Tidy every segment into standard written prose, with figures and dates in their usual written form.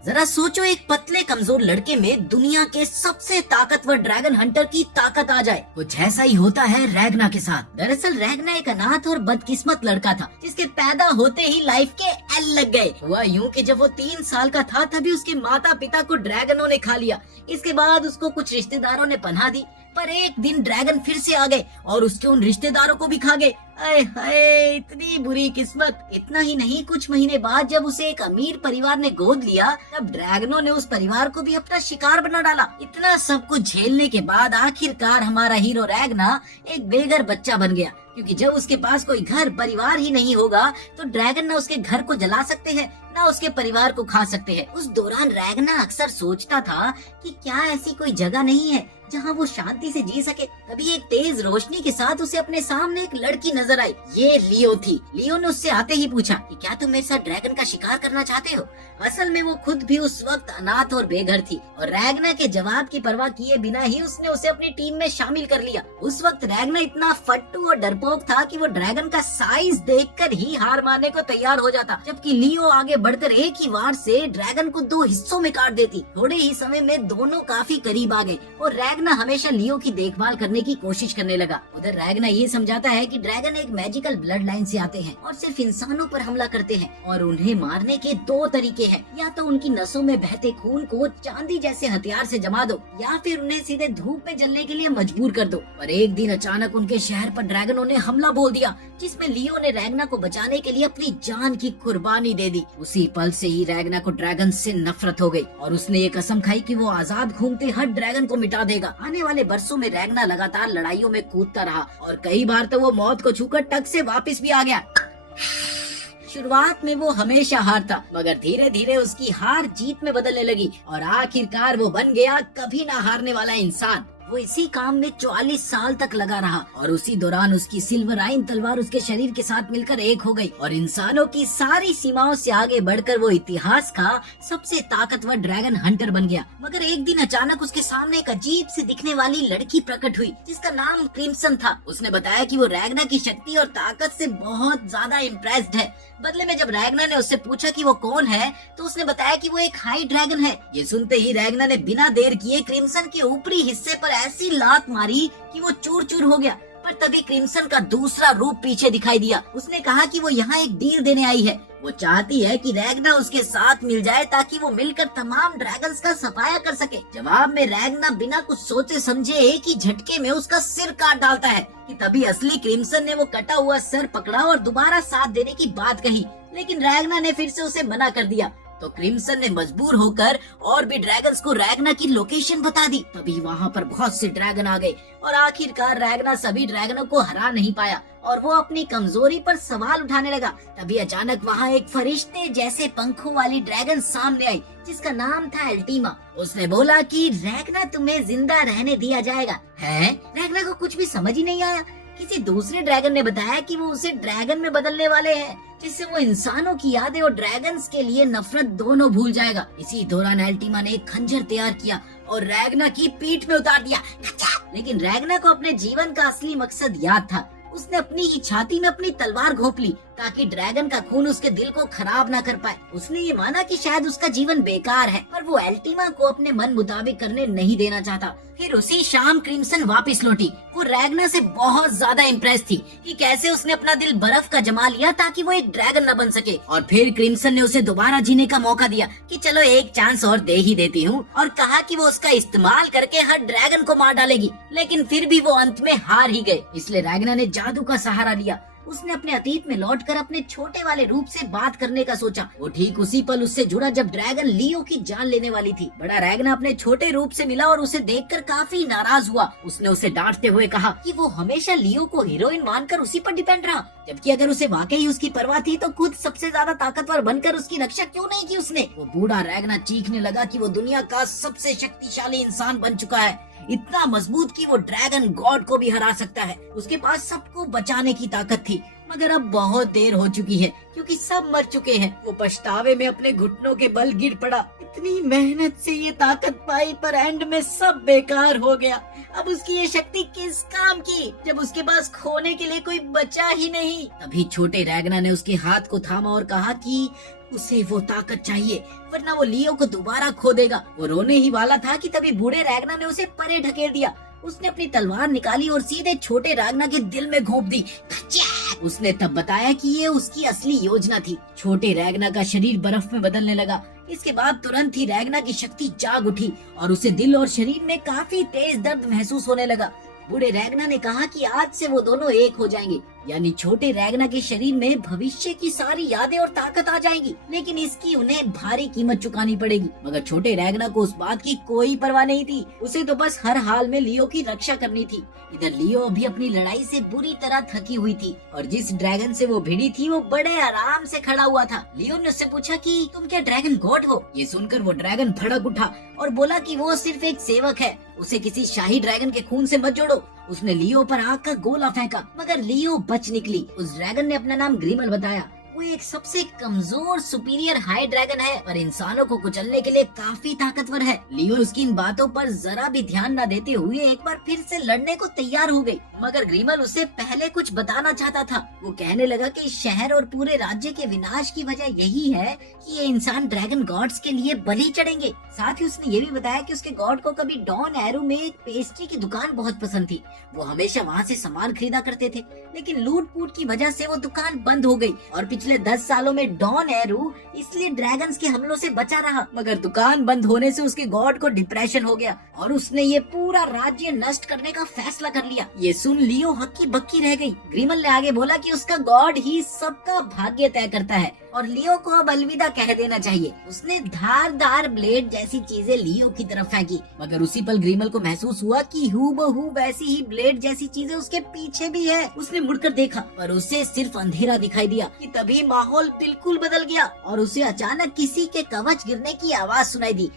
जरा सोचो, एक पतले कमजोर लड़के में दुनिया के सबसे ताकतवर ड्रैगन हंटर की ताकत आ जाए। कुछ ऐसा ही होता है रैगना के साथ। दरअसल रैगना एक अनाथ और बदकिस्मत लड़का था जिसके पैदा होते ही लाइफ के एल लग गए। हुआ यूं कि जब वो 3 साल का था तभी उसके माता पिता को ड्रैगनों ने खा लिया। इसके बाद उसको कुछ रिश्तेदारों ने पनाह दी, पर एक दिन ड्रैगन फिर से आ गए और उसके उन रिश्तेदारों को भी खा गए। अरे हाय, इतनी बुरी किस्मत। इतना ही नहीं, कुछ महीने बाद जब उसे एक अमीर परिवार ने गोद लिया तब ड्रैगनों ने उस परिवार को भी अपना शिकार बना डाला। इतना सब कुछ झेलने के बाद आखिरकार हमारा हीरो रैगना एक बेघर बच्चा बन गया, क्योंकि जब उसके पास कोई घर परिवार ही नहीं होगा तो ड्रैगन न उसके घर को जला सकते हैं न उसके परिवार को खा सकते हैं। उस दौरान रैगना अक्सर सोचता था कि क्या ऐसी कोई जगह नहीं है जहाँ वो शांति से जी सके। तभी एक तेज रोशनी के साथ उसे अपने सामने एक लड़की नजर आई। ये लियो थी। लियो ने उससे आते ही पूछा कि क्या तुम मेरे साथ ड्रैगन का शिकार करना चाहते हो। असल में वो खुद भी उस वक्त अनाथ और बेघर थी और रैगना के जवाब की परवाह किए बिना ही उसने उसे अपनी टीम में शामिल कर लिया। उस वक्त रैगना इतना फट्टू और डरपोक था कि वो ड्रैगन का साइज देखकर ही हार मानने को तैयार हो जाता, जबकि लियो आगे बढ़कर एक ही वार से ड्रैगन को 2 हिस्सों में काट देती। थोड़े ही समय में दोनों काफी करीब आ गए और रैगना हमेशा लियो की देखभाल करने की कोशिश करने लगा। उधर रैगना ये समझाता है कि ड्रैगन एक मैजिकल ब्लड लाइन से आते हैं और सिर्फ इंसानों पर हमला करते हैं और उन्हें मारने के 2 तरीके हैं। या तो उनकी नसों में बहते खून को चांदी जैसे हथियार से जमा दो या फिर उन्हें सीधे धूप में जलने के लिए मजबूर कर दो। पर एक दिन अचानक उनके शहर पर ड्रैगनों ने हमला बोल दिया, जिसमें लियो ने रैगना को बचाने के लिए अपनी जान की कुर्बानी दे दी। उसी पल से ही रैगना को ड्रैगन से नफरत हो गई और उसने ये कसम खाई कि वो आजाद घूमते हर ड्रैगन को मिटा देगा। आने वाले बरसों में रैगना लगातार लड़ाइयों में कूदता रहा और कई बार तो वो मौत को छूकर टक से वापस भी आ गया। शुरुआत में वो हमेशा हारता, मगर धीरे धीरे उसकी हार जीत में बदलने लगी और आखिरकार वो बन गया कभी ना हारने वाला इंसान। वो इसी काम में 44 साल तक लगा रहा और उसी दौरान उसकी सिल्वर आइन तलवार उसके शरीर के साथ मिलकर एक हो गई और इंसानों की सारी सीमाओं से आगे बढ़कर वो इतिहास का सबसे ताकतवर ड्रैगन हंटर बन गया। मगर एक दिन अचानक उसके सामने एक अजीब सी दिखने वाली लड़की प्रकट हुई जिसका नाम क्रिम्सन था। उसने बताया कि वो रैगना की शक्ति और ताकत से बहुत ज्यादा इम्प्रेस्ड है। बदले में जब रैगना ने उससे पूछा कि वो कौन है तो उसने बताया कि वो एक हाई ड्रैगन है। ये सुनते ही रैगना ने बिना देर किए क्रिम्सन के ऊपरी हिस्से पर ऐसी लात मारी कि वो चूर चूर हो गया। पर तभी क्रिम्सन का दूसरा रूप पीछे दिखाई दिया। उसने कहा कि वो यहाँ एक डील देने आई है। वो चाहती है कि रैगना उसके साथ मिल जाए ताकि वो मिलकर तमाम ड्रैगन्स का सफाया कर सके। जवाब में रैगना बिना कुछ सोचे समझे एक ही झटके में उसका सिर काट डालता है कि तभी असली क्रिम्सन ने वो कटा हुआ सर पकड़ा और दोबारा साथ देने की बात कही, लेकिन रैगना ने फिर से उसे मना कर दिया। तो क्रिम्सन ने मजबूर होकर और भी ड्रैगन्स को रैगना की लोकेशन बता दी। तभी वहाँ पर बहुत से ड्रैगन आ गए और आखिरकार रैगना सभी ड्रैगनों को हरा नहीं पाया और वो अपनी कमजोरी पर सवाल उठाने लगा। तभी अचानक वहाँ एक फरिश्ते जैसे पंखों वाली ड्रैगन सामने आई जिसका नाम था अल्टीमा। उसने बोला कि रैगना तुम्हें जिंदा रहने दिया जाएगा। है? रैगना को कुछ भी समझ ही नहीं आया। किसी दूसरे ड्रैगन ने बताया कि वो उसे ड्रैगन में बदलने वाले हैं, जिससे वो इंसानों की यादें और ड्रैगन्स के लिए नफरत दोनों भूल जाएगा। इसी दौरान अल्टीमा ने एक खंजर तैयार किया और रैगना की पीठ में उतार दिया। लेकिन रैगना को अपने जीवन का असली मकसद याद था। उसने अपनी ही छाती में अपनी तलवार घोंप ली ताकि ड्रैगन का खून उसके दिल को खराब ना कर पाए। उसने ये माना कि शायद उसका जीवन बेकार है, पर वो अल्टीमा को अपने मन मुताबिक करने नहीं देना चाहता। फिर उसी शाम क्रिम्सन वापस लौटी। वो रैगना से बहुत ज्यादा इम्प्रेस थी कि कैसे उसने अपना दिल बर्फ का जमा लिया ताकि वो एक ड्रैगन न बन सके। और फिर क्रिम्सन ने उसे दोबारा जीने का मौका दिया कि चलो एक चांस और दे ही देती हूँ, और कहा कि वो उसका इस्तेमाल करके हर ड्रैगन को मार डालेगी। लेकिन फिर भी वो अंत में हार ही गए। इसलिए रैगना ने जादू का सहारा लिया। उसने अपने अतीत में लौटकर अपने छोटे वाले रूप से बात करने का सोचा। वो ठीक उसी पल उससे जुड़ा जब ड्रैगन लियो की जान लेने वाली थी। बड़ा रैगना अपने छोटे रूप से मिला और उसे देखकर काफी नाराज हुआ। उसने उसे डांटते हुए कहा कि वो हमेशा लियो को हीरोइन मानकर उसी पर डिपेंड रहा, जबकि अगर उसे वाकई उसकी परवाह थी तो खुद सबसे ज्यादा ताकतवर बनकर उसकी रक्षा क्यों नहीं की उसने। वो बूढ़ा रैगना चीखने लगा कि वो दुनिया का सबसे शक्तिशाली इंसान बन चुका है, इतना मजबूत कि वो ड्रैगन गॉड को भी हरा सकता है। उसके पास सबको बचाने की ताकत थी, मगर अब बहुत देर हो चुकी है क्योंकि सब मर चुके हैं। वो पछतावे में अपने घुटनों के बल गिर पड़ा। इतनी मेहनत से ये ताकत पाई पर एंड में सब बेकार हो गया। अब उसकी ये शक्ति किस काम की जब उसके पास खोने के लिए कोई बचा ही नहीं। तभी छोटे रैगना ने उसके हाथ को थामा और कहा कि उसे वो ताकत चाहिए, वरना वो लियो को दोबारा खो देगा। वो रोने ही वाला था कि तभी बूढ़े रैगना ने उसे परे ढकेल दिया। उसने अपनी तलवार निकाली और सीधे छोटे रैगना के दिल में घोंप दी। उसने तब बताया कि ये उसकी असली योजना थी। छोटे रैगना का शरीर बर्फ में बदलने लगा। इसके बाद तुरंत ही रैगना की शक्ति जाग उठी और उसे दिल और शरीर में काफी तेज दर्द महसूस होने लगा। बूढ़े रैगना ने कहा कि आज से वो दोनों एक हो जाएंगे, यानी छोटे रैगना के शरीर में भविष्य की सारी यादें और ताकत आ जाएगी, लेकिन इसकी उन्हें भारी कीमत चुकानी पड़ेगी। मगर छोटे रैगना को उस बात की कोई परवाह नहीं थी। उसे तो बस हर हाल में लियो की रक्षा करनी थी। इधर लियो अभी अपनी लड़ाई से बुरी तरह थकी हुई थी और जिस ड्रैगन से वो भिड़ी थी वो बड़े आराम से खड़ा हुआ था। लियो ने उससे पूछा कि तुम क्या ड्रैगन गॉड हो? ये सुनकर वो ड्रैगन भड़क उठा और बोला कि वो सिर्फ एक सेवक है, उसे किसी शाही ड्रैगन के खून से मत जोड़ो। उसने लियो पर आग का गोला फेंका, मगर लियो बच निकली। उस ड्रैगन ने अपना नाम ग्रिमल बताया। वो एक सबसे कमजोर सुपीरियर हाई ड्रैगन है और इंसानों को कुचलने के लिए काफी ताकतवर है। लियो उसकी इन बातों पर जरा भी ध्यान न देते हुए एक बार फिर से लड़ने को तैयार हो गई, मगर ग्रिमल उसे पहले कुछ बताना चाहता था। वो कहने लगा कि इस शहर और पूरे राज्य के विनाश की वजह यही है कि ये इंसान ड्रैगन गॉड्स के लिए बलि चढ़ेंगे। साथ ही उसने ये भी बताया कि उसके गॉड को कभी डॉन एरो में एक पेस्ट्री की दुकान बहुत पसंद थी। वो हमेशा वहाँ से सामान खरीदा करते थे, लेकिन लूट पूट की वजह से वो दुकान बंद हो गई और पिछले 10 सालों में डॉन एरू इसलिए ड्रैगन्स के हमलों से बचा रहा। मगर दुकान बंद होने से उसके गॉड को डिप्रेशन हो गया और उसने ये पूरा राज्य नष्ट करने का फैसला कर लिया। ये सुन लियो हक्की बक्की रह गई। ग्रिमल ने आगे बोला कि उसका गॉड ही सबका भाग्य तय करता है और लियो को अब अलविदा कह देना चाहिए। उसने धारदार ब्लेड जैसी चीजें लियो की तरफ फेंकी, मगर उसी पल ग्रिमल को महसूस हुआ कि हूबहू वैसी ही ब्लेड जैसी चीजें उसके पीछे भी है। उसने मुड़कर देखा पर उसे सिर्फ अंधेरा दिखाई दिया कि तभी माहौल बिल्कुल बदल गया और उसे अचानक किसी के कवच गिरने की आवाज सुनाई दी।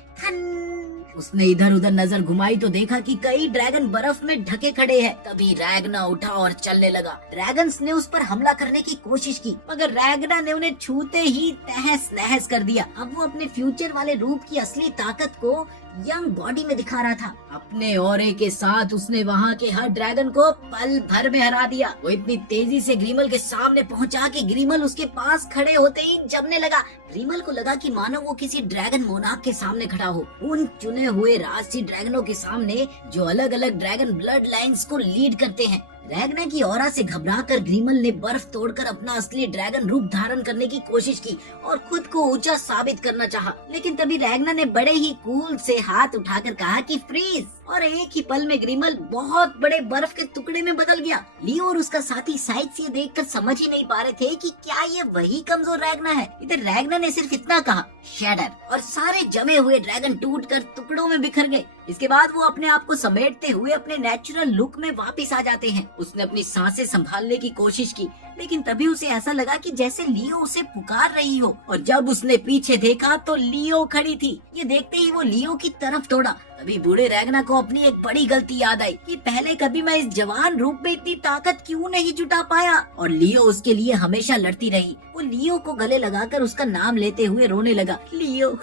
उसने इधर उधर नजर घुमाई तो देखा कि कई ड्रैगन बर्फ में ढके खड़े हैं। तभी रैगना उठा और चलने लगा। ड्रैगन्स ने उस पर हमला करने की कोशिश की, मगर रैगना ने उन्हें छूते ही तहस नहस कर दिया। अब वो अपने फ्यूचर वाले रूप की असली ताकत को यंग बॉडी में दिखा रहा था। अपने औरे के साथ उसने वहाँ के हर ड्रैगन को पल भर में हरा दिया। वो इतनी तेजी से ग्रिमल के सामने पहुँचा कि ग्रिमल उसके पास खड़े होते ही जमने लगा। ग्रिमल को लगा कि मानो वो किसी ड्रैगन मोनार्क के सामने खड़ा हो, उन चुने हुए राजसी ड्रैगनों के सामने जो अलग अलग ड्रैगन ब्लड लाइन्स को लीड करते हैं। रैगना की ऑरा से घबराकर ग्रिमल ने बर्फ तोड़कर अपना असली ड्रैगन रूप धारण करने की कोशिश की और खुद को ऊंचा साबित करना चाहा। लेकिन तभी रैगना ने बड़े ही कूल से हाथ उठाकर कहा कि फ्रीज, और एक ही पल में ग्रिमल बहुत बड़े बर्फ के टुकड़े में बदल गया। लियो और उसका साथी साइट्स ये देखकर समझ ही नहीं पा रहे थे कि क्या ये वही कमजोर रैगना है। इधर रैगना ने सिर्फ इतना कहा, शैडर, और सारे जमे हुए ड्रैगन टूटकर टुकड़ों में बिखर गए। इसके बाद वो अपने आप को समेटते हुए अपने नेचुरल लुक में वापस आ जाते हैं। उसने अपनी सांसें संभालने की कोशिश की, लेकिन तभी उसे ऐसा लगा कि जैसे लियो उसे पुकार रही हो, और जब उसने पीछे देखा तो लियो खड़ी थी। ये देखते ही वो लियो की तरफ दौड़ा। तभी बूढ़े रैगना को अपनी एक बड़ी गलती याद आई कि पहले कभी मैं इस जवान रूप में इतनी ताकत क्यों नहीं जुटा पाया, और लियो उसके लिए हमेशा लड़ती रही। वो लियो को गले लगाकर उसका नाम लेते हुए रोने लगा, लियो।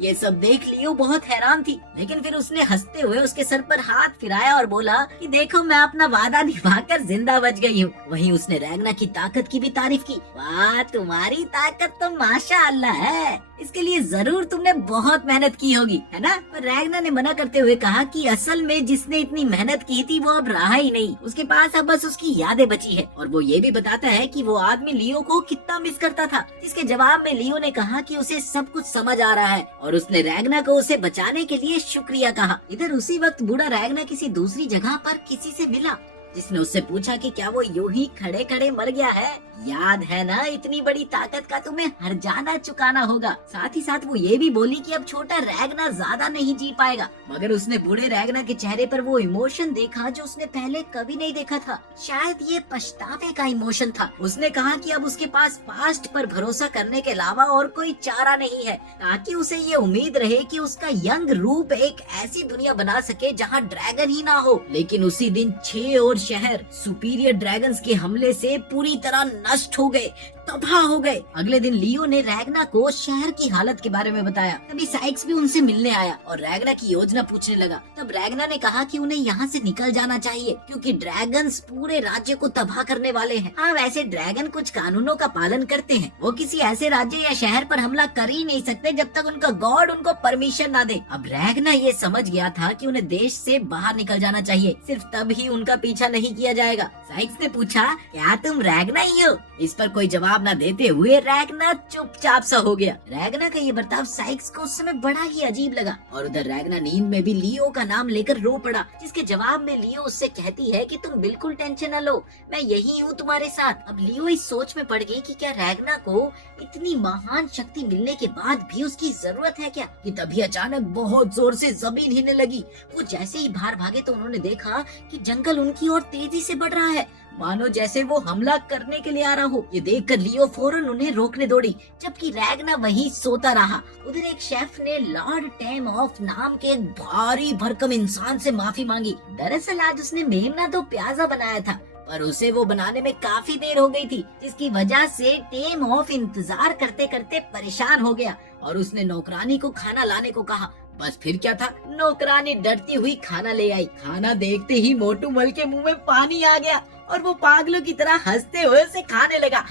ये सब देख लियो बहुत हैरान थी, लेकिन फिर उसने हंसते हुए उसके सर पर हाथ फिराया और बोला कि देखो मैं अपना वादा निभाकर जिंदा बच गई हूँ। वहीं उसने रैगना की ताकत की भी तारीफ की। वाह, तुम्हारी ताकत तो माशाअल्लाह है, इसके लिए जरूर तुमने बहुत मेहनत की होगी, है ना? पर रैगना ने मना करते हुए कहा कि असल में जिसने इतनी मेहनत की थी वो अब रहा ही नहीं, उसके पास अब बस उसकी यादें बची है। और वो ये भी बताता है कि वो आदमी लियो को कितना मिस करता था। इसके जवाब में लियो ने कहा कि उसे सब कुछ समझ आ रहा है और उसने रैगना को उसे बचाने के लिए शुक्रिया कहा। इधर उसी वक्त बूढ़ा रैगना किसी दूसरी जगह पर किसी से मिला, जिसने उससे पूछा कि क्या वो यूं ही खड़े खड़े मर गया है। याद है ना, इतनी बड़ी ताकत का तुम्हें हर जाना चुकाना होगा। साथ ही साथ वो ये भी बोली कि अब छोटा रैगना ज्यादा नहीं जी पाएगा। मगर उसने बूढ़े रैगना के चेहरे पर वो इमोशन देखा जो उसने पहले कभी नहीं देखा था। शायद ये पछतावे का इमोशन था। उसने कहा कि अब उसके पास पास्ट पर भरोसा करने के अलावा और कोई चारा नहीं है, ताकि उसे ये उम्मीद रहे कि उसका यंग रूप एक ऐसी दुनिया बना सके जहाँ ड्रैगन ही ना हो। लेकिन उसी दिन 6 और शहर सुपीरियर ड्रैगन्स के हमले से पूरी तरह नष्ट हो गए। तबाह हो गए। अगले दिन लियो ने रैगना को शहर की हालत के बारे में बताया। तभी साइक्स भी उनसे मिलने आया और रैगना की योजना पूछने लगा। तब रैगना ने कहा कि उन्हें यहाँ से निकल जाना चाहिए क्योंकि ड्रैगन्स पूरे राज्य को तबाह करने वाले हैं। हाँ, वैसे ड्रैगन कुछ कानूनों का पालन करते हैं। वो किसी ऐसे राज्य या शहर पर हमला कर ही नहीं सकते जब तक उनका गॉड उनको परमिशन ना दे। अब रैगना ये समझ गया था कि उन्हें देश से बाहर निकल जाना चाहिए, सिर्फ तब ही उनका पीछा नहीं किया जाएगा। साइक्स ने पूछा, क्या तुम रैगना ही हो? इस पर कोई जवाब न देते हुए रैगना चुपचाप सा हो गया। रैगना का ये बर्ताव साइक्स को उस समय बड़ा ही अजीब लगा और उधर रैगना नींद में भी लियो का नाम लेकर रो पड़ा, जिसके जवाब में लियो उससे कहती है कि तुम बिल्कुल टेंशन न लो, मैं यही हूँ तुम्हारे साथ। अब लियो इस सोच में पड़ गई कि क्या रैगना को इतनी महान शक्ति मिलने के बाद भी उसकी जरूरत है क्या? कि तभी अचानक बहुत जोर से जमीन हिलने लगी। वो जैसे ही बाहर भागे तो उन्होंने देखा कि जंगल उनकी ओर तेजी से बढ़ रहा है, मानो जैसे वो हमला करने के लिए आ रहा हो। ये देखकर लियो फौरन उन्हें रोकने दौड़ी, जबकि रैगना वहीं सोता रहा। उधर एक शेफ ने लॉर्ड टेम ऑफ नाम के एक भारी भरकम इंसान से माफी मांगी। दरअसल आज उसने मेमना दो प्याजा बनाया था, पर उसे वो बनाने में काफी देर हो गई थी, जिसकी वजह से टेम ऑफ इंतजार करते करते परेशान हो गया और उसने नौकरानी को खाना लाने को कहा। बस फिर क्या था, नौकरानी डरती हुई खाना ले आई। खाना देखते ही मोटू मल के मुंह में पानी आ गया और वो पागलों की तरह हंसते हुए उसे खाने लगा।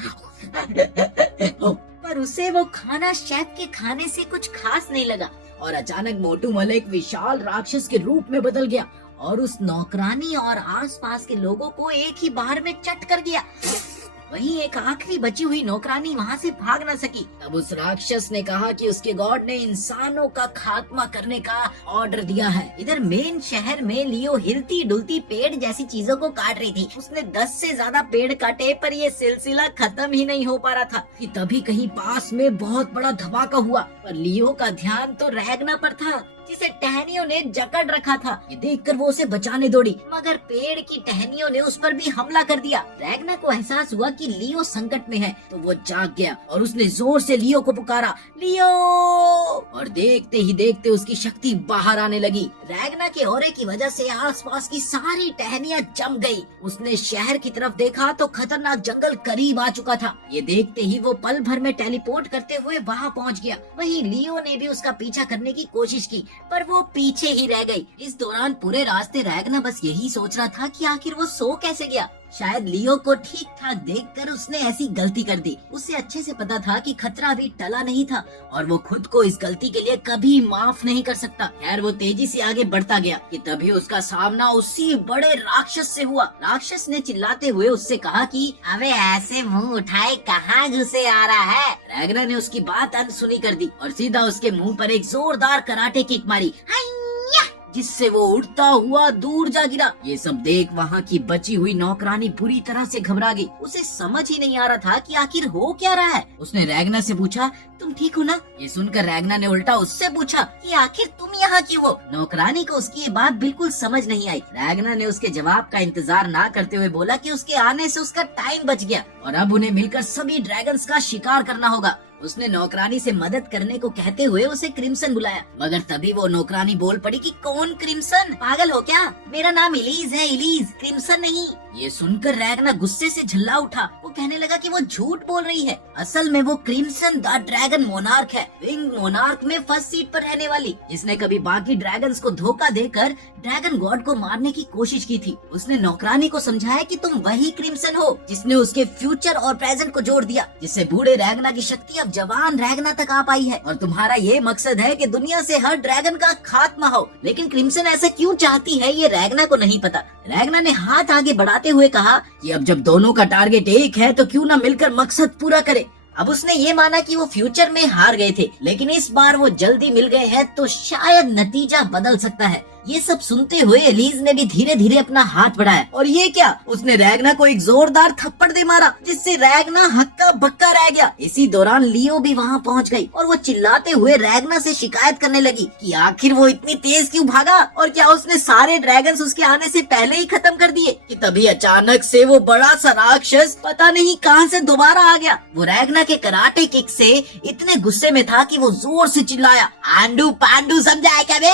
पर उसे वो खाना शेफ के खाने से कुछ खास नहीं लगा और अचानक मोटू मल एक विशाल राक्षस के रूप में बदल गया और उस नौकरानी और आसपास के लोगों को एक ही बार में चट कर गया। वहीं एक आखिरी बची हुई नौकरानी वहाँ से भाग न सकी। तब उस राक्षस ने कहा कि उसके गॉड ने इंसानों का खात्मा करने का ऑर्डर दिया है। इधर मेन शहर में लियो हिलती डुलती पेड़ जैसी चीजों को काट रही थी। उसने 10 से ज्यादा पेड़ काटे पर ये सिलसिला खत्म ही नहीं हो पा रहा था कि तभी कहीं पास में बहुत बड़ा धमाका हुआ। पर लियो का ध्यान तो रैगना पर था, जिसे टहनियों ने जकड़ रखा था। ये देखकर वो उसे बचाने दौड़ी, मगर पेड़ की टहनियों ने उस पर भी हमला कर दिया। रैगना को एहसास हुआ कि लियो संकट में है, तो वो जाग गया और उसने जोर से लियो को पुकारा, लियो! और देखते ही देखते उसकी शक्ति बाहर आने लगी। रैगना के ऑरे की वजह से आसपास की सारी टहनियां जम गई। उसने शहर की तरफ देखा तो खतरनाक जंगल करीब आ चुका था। ये देखते ही वो पल भर में टेलीपोर्ट करते हुए वहाँ पहुँच गया। वहीं लियो ने भी उसका पीछा करने की कोशिश की, पर वो पीछे ही रह गई। इस दौरान पूरे रास्ते रैगना बस यही सोच रहा था कि आखिर वो सो कैसे गया। शायद लियो को ठीक ठाक देखकर उसने ऐसी गलती कर दी। उसे अच्छे से पता था कि खतरा अभी टला नहीं था और वो खुद को इस गलती के लिए कभी माफ नहीं कर सकता। खैर वो तेजी से आगे बढ़ता गया कि तभी उसका सामना उसी बड़े राक्षस से हुआ। राक्षस ने चिल्लाते हुए उससे कहा कि अबे ऐसे मुंह उठाए कहाँ घुसे आ रहा है। रैगना ने उसकी बात अनसुनी कर दी और सीधा उसके मुंह पर एक जोरदार कराटे किक मारी, जिससे वो उड़ता हुआ दूर जा गिरा। ये सब देख वहाँ की बची हुई नौकरानी बुरी तरह से घबरा गई। उसे समझ ही नहीं आ रहा था कि आखिर हो क्या रहा है। उसने रैगना से पूछा, तुम ठीक हो ना? ये सुनकर रैगना ने उल्टा उससे पूछा कि आखिर तुम यहाँ क्यों हो? नौकरानी को उसकी ये बात बिल्कुल समझ नहीं आई। रैगना ने उसके जवाब का इंतजार ना करते हुए बोला कि उसके आने से उसका टाइम बच गया और अब उन्हें मिलकर सभी ड्रैगन्स का शिकार करना होगा। उसने नौकरानी से मदद करने को कहते हुए उसे क्रिम्सन बुलाया, मगर तभी वो नौकरानी बोल पड़ी कि कौन क्रिम्सन? पागल हो क्या? मेरा नाम इलीज है, इलीज, क्रिम्सन नहीं। ये सुनकर रैगना गुस्से से झल्ला उठा। वो कहने लगा कि वो झूठ बोल रही है। असल में वो क्रिम्सन द ड्रैगन मोनार्क है, विंग मोनार्क में फर्स्ट सीट पर रहने वाली, जिसने कभी बाकी ड्रैगन्स को धोखा देकर ड्रैगन गॉड को मारने की कोशिश की थी। उसने नौकरानी को समझाया कि तुम वही क्रिम्सन हो जिसने उसके फ्यूचर और प्रेजेंट को जोड़ दिया, जिससे बूढ़े रैगना की शक्ति अब जवान रैगना तक आ पाई है और तुम्हारा ये मकसद है कि दुनिया से हर ड्रैगन का खात्मा हो। लेकिन क्रिम्सन ऐसा क्यों चाहती है ये रैगना को नहीं पता। रैगना ने हाथ आगे बढ़ाते हुए कहा कि अब जब दोनों का टारगेट एक है तो क्यों ना मिलकर मकसद पूरा करे। अब उसने ये माना कि वो फ्यूचर में हार गए थे, लेकिन इस बार वो जल्दी मिल गए हैं तो शायद नतीजा बदल सकता है। ये सब सुनते हुए एलिज ने भी धीरे धीरे अपना हाथ बढ़ाया और ये क्या, उसने रैगना को एक जोरदार थप्पड़ दे मारा, जिससे रैगना हक्का बक्का रह गया। इसी दौरान लियो भी वहाँ पहुँच गई और वो चिल्लाते हुए रैगना से शिकायत करने लगी कि आखिर वो इतनी तेज क्यों भागा और क्या उसने सारे ड्रैगन्स उसके आने से पहले ही खत्म कर दिए। कि तभी अचानक से वो बड़ा सा राक्षस पता नहीं कहां से दोबारा आ गया। वो रैगना के कराटे किक से इतने गुस्से में था कि वो जोर से चिल्लाया, आंडू पांडू समझा है क्या बे?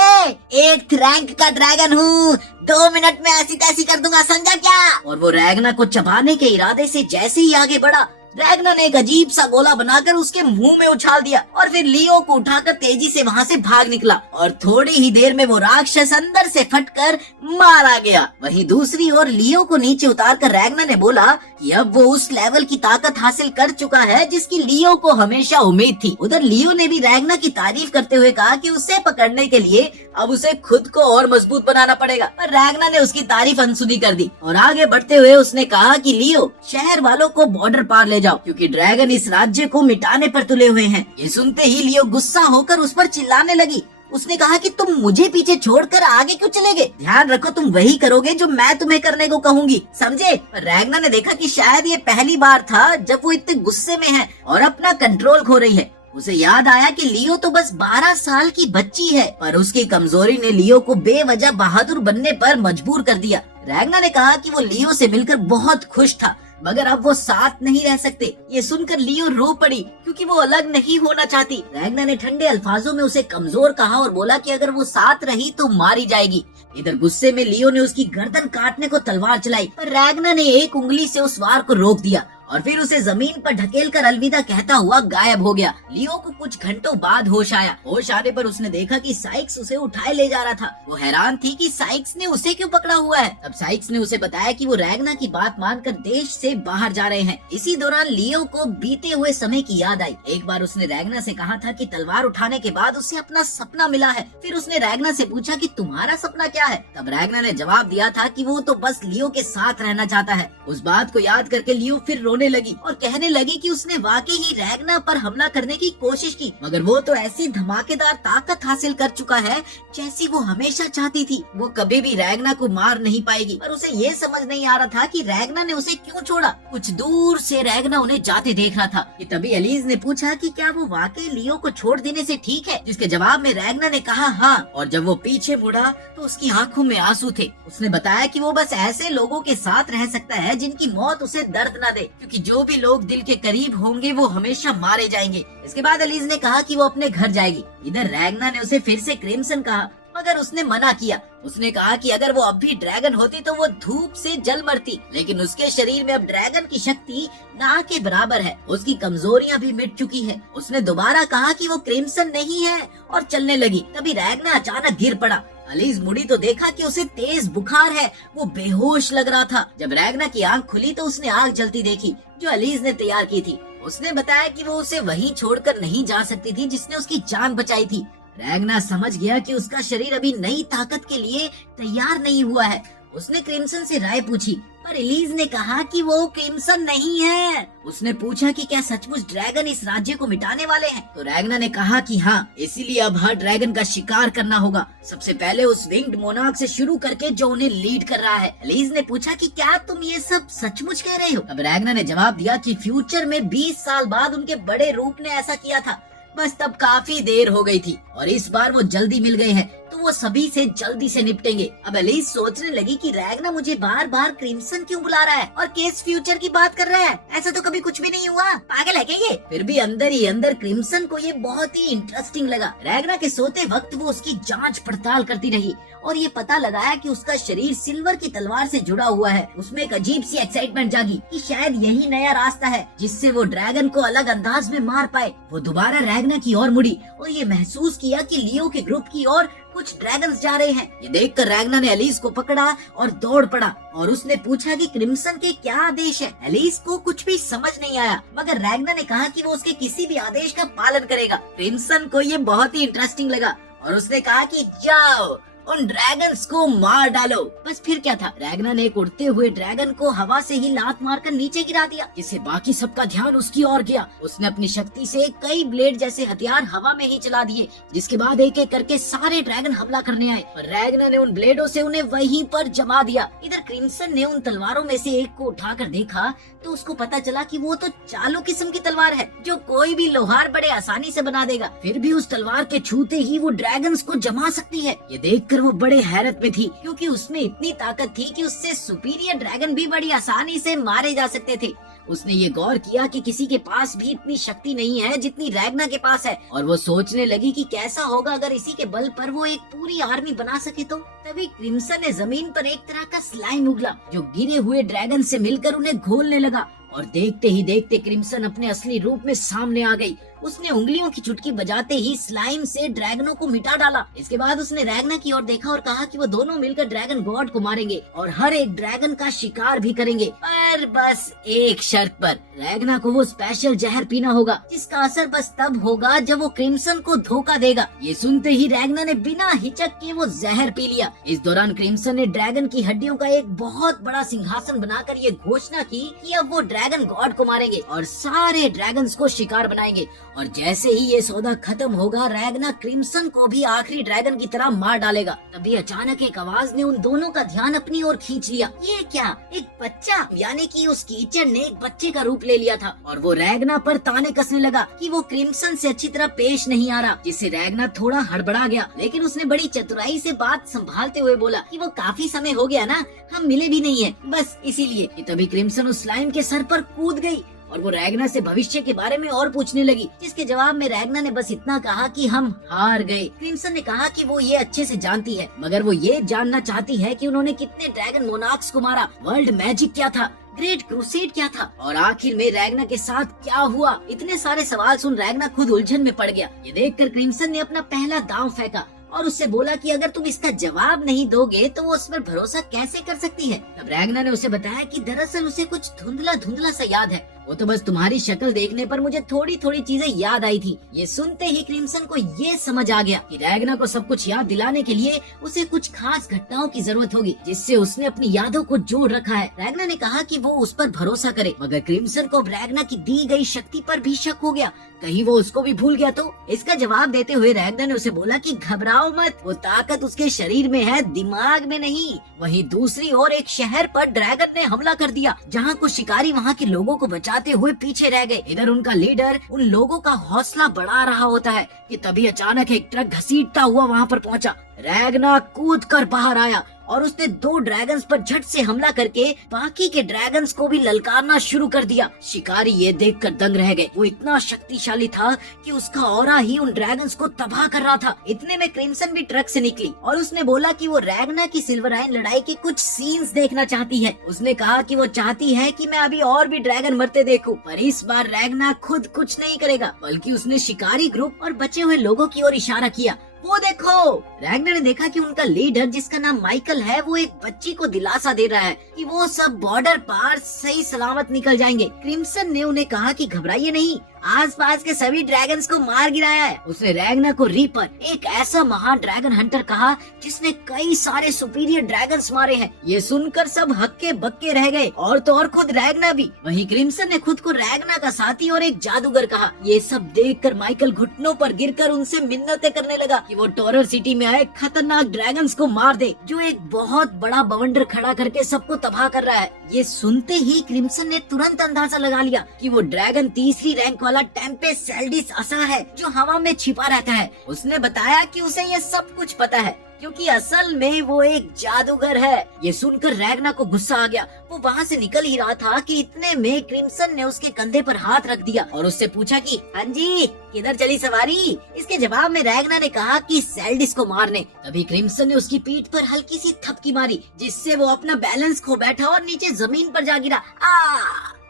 8th रैंक का ड्रैगन हूँ, 2 मिनट में ऐसी तैसी कर दूंगा, समझा क्या? और वो रैगना को चबाने के इरादे से जैसे ही आगे बढ़ा ड्रैगना ने एक अजीब सा गोला बनाकर उसके मुंह में उछाल दिया और फिर लियो को उठाकर तेजी से वहाँ से भाग निकला और थोड़ी ही देर में वो राक्षस अंदर से फटकर मारा गया। वहीं दूसरी ओर लियो को नीचे उतारकर रैगना ने बोला कि अब वो उस लेवल की ताकत हासिल कर चुका है जिसकी लियो को हमेशा उम्मीद थी। उधर लियो ने भी रैगना की तारीफ करते हुए कहा कि उसे पकड़ने के लिए अब उसे खुद को और मजबूत बनाना पड़ेगा, पर रैगना ने उसकी तारीफ अनसुनी कर दी और आगे बढ़ते हुए उसने कहा कि लियो, शहर वालों को बॉर्डर पार ले जाओ क्योंकि ड्रैगन इस राज्य को मिटाने पर तुले हुए हैं। ये सुनते ही लियो गुस्सा होकर उस पर चिल्लाने लगी। उसने कहा कि तुम मुझे पीछे छोड़कर आगे क्यों चले गए? ध्यान रखो तुम वही करोगे जो मैं तुम्हें करने को कहूंगी, समझे? रैगना ने देखा कि शायद ये पहली बार था जब वो इतने गुस्से में है और अपना कंट्रोल खो रही है। उसे याद आया कि लियो तो बस 12 साल की बच्ची है, पर उसकी कमजोरी ने लियो को बेवजह बहादुर बनने पर मजबूर कर दिया। रैगना ने कहा कि वो लियो से मिलकर बहुत खुश था, मगर अब वो साथ नहीं रह सकते। ये सुनकर लियो रो पड़ी क्योंकि वो अलग नहीं होना चाहती। रैगना ने ठंडे अल्फाजों में उसे कमजोर कहा और बोला कि अगर वो साथ रही तो मारी जाएगी। इधर गुस्से में लियो ने उसकी गर्दन काटने को तलवार चलाई, पर रैगना ने एक उंगली से उस वार को रोक दिया और फिर उसे जमीन पर ढकेलकर अलविदा कहता हुआ गायब हो गया। लियो को कुछ घंटों बाद होश आया। होश आने पर उसने देखा कि साइक्स उसे उठाए ले जा रहा था। वो हैरान थी कि साइक्स ने उसे क्यों पकड़ा हुआ है। तब साइक्स ने उसे बताया कि वो रैगना की बात मानकर देश से बाहर जा रहे हैं। इसी दौरान लियो को बीते हुए समय की याद आई। एक बार उसने रैगना से कहा था कि तलवार उठाने के बाद उसे अपना सपना मिला है। फिर उसने रैगना से पूछा कि तुम्हारा सपना क्या है? तब रैगना ने जवाब दिया था कि वो तो बस लियो के साथ रहना चाहता है। उस बात को याद करके लियो फिर रोने लगी और कहने लगी कि उसने वाकई ही रैगना पर हमला करने की कोशिश की, मगर वो तो ऐसी धमाकेदार ताकत हासिल कर चुका है जैसी वो हमेशा चाहती थी। वो कभी भी रैगना को मार नहीं पाएगी, पर उसे ये समझ नहीं आ रहा था कि रैगना ने उसे क्यों छोड़ा। कुछ दूर से रैगना उन्हें जाते देख रहा था कि तभी एलिज ने पूछा कि क्या वो वाकई लियो को छोड़ देने से ठीक है, जिसके जवाब में रैगना ने कहा हाँ, और जब वो पीछे मुड़ा तो उसकी आंखों में आंसू थे। उसने बताया कि वो बस ऐसे लोगों के साथ रह सकता है जिनकी मौत उसे दर्द न दे, क्योंकि जो भी लोग दिल के करीब होंगे वो हमेशा मारे जाएंगे। इसके बाद एलिज ने कहा कि वो अपने घर जाएगी। इधर रैगना ने उसे फिर से क्रिम्सन कहा, मगर उसने मना किया। उसने कहा कि अगर वो अब भी ड्रैगन होती तो वो धूप से जल मरती, लेकिन उसके शरीर में अब ड्रैगन की शक्ति ना के बराबर है। उसकी कमजोरियां भी मिट चुकी है। उसने दोबारा कहा कि वो क्रिम्सन नहीं है और चलने लगी। तभी रैगना अचानक गिर पड़ा। एलिज मुड़ी तो देखा कि उसे तेज बुखार है। वो बेहोश लग रहा था। जब रैगना की आंख खुली तो उसने आग जलती देखी जो एलिज ने तैयार की थी। उसने बताया कि वो उसे वहीं छोड़कर नहीं जा सकती थी जिसने उसकी जान बचाई थी। रैगना समझ गया कि उसका शरीर अभी नई ताकत के लिए तैयार नहीं हुआ है। उसने क्रिम्सन से राय पूछी, पर एलिज ने कहा कि वो क्रिम्सन नहीं है। उसने पूछा कि क्या सचमुच ड्रैगन इस राज्य को मिटाने वाले हैं? तो रैगना ने कहा कि हाँ, इसीलिए अब हर ड्रैगन का शिकार करना होगा। सबसे पहले उस विंग्ड मोनार्क से शुरू करके जो उन्हें लीड कर रहा है। एलिज ने पूछा कि क्या तुम ये सब सचमुच कह रहे हो? अब रैगना ने जवाब दिया कि फ्यूचर में 20 साल बाद उनके बड़े रूप ने ऐसा किया था, बस तब काफी देर हो गई थी और इस बार वो जल्दी मिल गए हैं तो वो सभी से जल्दी से निपटेंगे। अब एलिज सोचने लगी कि रैगना मुझे बार बार क्रिम्सन क्यों बुला रहा है और केस फ्यूचर की बात कर रहा है। ऐसा तो कभी कुछ भी नहीं हुआ, पागल है क्या ये? फिर भी अंदर ही अंदर क्रिम्सन को ये बहुत ही इंटरेस्टिंग लगा। रैगना के सोते वक्त वो उसकी जांच पड़ताल करती रही और ये पता लगाया कि उसका शरीर सिल्वर की तलवार से जुड़ा हुआ है। उसमें एक अजीब सी एक्साइटमेंट जागी कि शायद यही नया रास्ता है जिससे वो ड्रैगन को अलग अंदाज में मार पाए। वो दोबारा रैगना की ओर मुड़ी और ये महसूस किया कि लियो के ग्रुप की ओर कुछ ड्रैगन्स जा रहे हैं। ये देखकर रैगना ने एलिज को पकड़ा और दौड़ पड़ा और उसने पूछा कि क्रिम्सन के क्या आदेश है। एलिज को कुछ भी समझ नहीं आया, मगर रैगना ने कहा कि वो उसके किसी भी आदेश का पालन करेगा। क्रिम्सन को ये बहुत ही इंटरेस्टिंग लगा और उसने कहा कि जाओ उन ड्रैगन्स को मार डालो। बस फिर क्या था, रैगना ने एक उड़ते हुए ड्रैगन को हवा से ही लात मारकर नीचे गिरा दिया, जिससे बाकी सबका ध्यान उसकी ओर गया। उसने अपनी शक्ति से कई ब्लेड जैसे हथियार हवा में ही चला दिए, जिसके बाद एक एक करके सारे ड्रैगन हमला करने आए और रैगना ने उन ब्लेडों से उन्हें वहीं पर जमा दिया। इधर क्रिम्सन ने उन तलवारों में से एक को उठाकर देखा तो उसको पता चला कि वो तो चालू किस्म की तलवार है जो कोई भी लोहार बड़े आसानी से बना देगा। फिर भी उस तलवार के छूते ही वो ड्रैगन्स को जमा सकती है। ये देखकर वो बड़े हैरत में थी, क्योंकि उसमें इतनी ताकत थी कि उससे सुपीरियर ड्रैगन भी बड़ी आसानी से मारे जा सकते थे। उसने ये गौर किया कि किसी के पास भी इतनी शक्ति नहीं है जितनी रैगना के पास है, और वो सोचने लगी कि कैसा होगा अगर इसी के बल पर वो एक पूरी आर्मी बना सके तो। तभी क्रिम्सन ने जमीन पर एक तरह का स्लाइम उगला जो गिरे हुए ड्रैगन से मिलकर उन्हें घोलने लगा और देखते ही देखते क्रिम्सन अपने असली रूप में सामने आ गई। उसने उंगलियों की चुटकी बजाते ही स्लाइम से ड्रैगनों को मिटा डाला। इसके बाद उसने रैगना की ओर देखा और कहा कि वो दोनों मिलकर ड्रैगन गॉड को मारेंगे और हर एक ड्रैगन का शिकार भी करेंगे, पर बस एक शर्त पर। रैगना को वो स्पेशल जहर पीना होगा जिसका असर बस तब होगा जब वो क्रिम्सन को धोखा देगा। ये सुनते ही रैगना ने बिना हिचक के वो जहर पी लिया। इस दौरान क्रिम्सन ने ड्रैगन की हड्डियों का एक बहुत बड़ा सिंहासन बनाकर ये घोषणा की कि अब वो ड्रैगन गॉड को मारेंगे और सारे ड्रैगन्स को शिकार बनाएंगे। और जैसे ही ये सौदा खत्म होगा, रैगना क्रिम्सन को भी आखिरी ड्रैगन की तरह मार डालेगा। तभी अचानक एक आवाज ने उन दोनों का ध्यान अपनी ओर खींच लिया। ये क्या, एक बच्चा, यानी कि उस कीचड़ ने एक बच्चे का रूप ले लिया था और वो रैगना पर ताने कसने लगा कि वो क्रिम्सन से अच्छी तरह पेश नहीं आ रहा, जिससे रैगना थोड़ा हड़बड़ा गया। लेकिन उसने बड़ी चतुराई से बात संभालते हुए बोला कि वो काफी समय हो गया ना, हम मिले भी नहीं है, बस इसीलिए। तभी क्रिम्सन उस स्लाइम के सर पर कूद गई और वो रैगना से भविष्य के बारे में और पूछने लगी, जिसके जवाब में रैगना ने बस इतना कहा कि हम हार गए। क्रिम्सन ने कहा कि वो ये अच्छे से जानती है, मगर वो ये जानना चाहती है कि उन्होंने कितने ड्रैगन मोनार्क्स को मारा, वर्ल्ड मैजिक क्या था, ग्रेट क्रूसेड क्या था और आखिर में रैगना के साथ क्या हुआ। इतने सारे सवाल सुन रैगना खुद उलझन में पड़ गया। ये देखकर क्रिम्सन ने अपना पहला दांव फेंका और उससे बोला कि अगर तुम इसका जवाब नहीं दोगे तो वो उस पर भरोसा कैसे कर सकती है। तब रैगना ने उसे बताया कि दरअसल उसे कुछ धुंधला धुंधला सा याद है, वो तो बस तुम्हारी शक्ल देखने पर मुझे थोड़ी थोड़ी चीजें याद आई थी। ये सुनते ही क्रिम्सन को ये समझ आ गया कि रैगना को सब कुछ याद दिलाने के लिए उसे कुछ खास घटनाओं की जरूरत होगी, जिससे उसने अपनी यादों को जोड़ रखा है। रैगना ने कहा कि वो उस पर भरोसा करे, मगर क्रिम्सन को रैगना की दी गई शक्ति पर भी शक हो गया, कहीं वो उसको भी भूल गया तो। इसका जवाब देते हुए रैगना ने उसे बोला कि घबराओ मत, वो ताकत उसके शरीर में है, दिमाग में नहीं। वहीं दूसरी ओर एक शहर पर ड्रैगन ने हमला कर दिया, जहाँ कुछ शिकारी वहाँ के लोगों को बचाते हुए पीछे रह गए। इधर उनका लीडर उन लोगों का हौसला बढ़ा रहा होता है कि तभी अचानक एक ट्रक घसीटता हुआ वहाँ पर पहुँचा। रैगना कूद कर बाहर आया और उसने 2 ड्रैगन्स पर झट से हमला करके बाकी के ड्रैगन्स को भी ललकारना शुरू कर दिया। शिकारी ये देखकर दंग रह गए, वो इतना शक्तिशाली था कि उसका ऑरा ही उन ड्रैगन्स को तबाह कर रहा था। इतने में क्रिम्सन भी ट्रक से निकली और उसने बोला कि वो रैगना की सिल्वराइन लड़ाई के कुछ सीन्स देखना चाहती है। उसने कहा कि वो चाहती है कि मैं अभी और भी ड्रैगन मरते देखूं, पर इस बार रैगना खुद कुछ नहीं करेगा, बल्कि उसने शिकारी ग्रुप और बचे हुए लोगों की ओर इशारा किया। वो देखो, रैगना ने देखा कि उनका लीडर जिसका नाम माइकल है, वो एक बच्ची को दिलासा दे रहा है कि वो सब बॉर्डर पार सही सलामत निकल जाएंगे। क्रिम्सन ने उन्हें कहा कि घबराइए नहीं, आसपास के सभी ड्रैगन्स को मार गिराया है। उसने रैगना को रीपर, एक ऐसा महान ड्रैगन हंटर कहा जिसने कई सारे सुपीरियर ड्रैगन्स मारे हैं। ये सुनकर सब हक्के बक्के रह गए, और तो और खुद रैगना भी। वहीं क्रिम्सन ने खुद को रैगना का साथी और एक जादूगर कहा। ये सब देखकर माइकल घुटनों पर गिरकर उनसे मिन्नतें करने लगा कि वो टॉरर सिटी में आए खतरनाक ड्रैगन्स को मार दे, जो एक बहुत बड़ा बवंडर खड़ा करके सबको तबाह कर रहा है। ये सुनते ही क्रिम्सन ने तुरंत अंदाजा लगा लिया कि वो ड्रैगन तीसरी रैंक वाला टेम्पेस्ट सेल्डिस असा है, जो हवा में छिपा रहता है। उसने बताया कि उसे ये सब कुछ पता है क्योंकि असल में वो एक जादूगर है। ये सुनकर रैगना को गुस्सा आ गया। वो वहाँ से निकल ही रहा था कि इतने में क्रिम्सन ने उसके कंधे पर हाथ रख दिया और उससे पूछा कि हाँ जी, किधर चली सवारी। इसके जवाब में रैगना ने कहा कि सेल्डिस को मारने। तभी क्रिम्सन ने उसकी पीठ पर हल्की सी थपकी मारी, जिससे वो अपना बैलेंस खो बैठा और नीचे जमीन पर जा गिरा।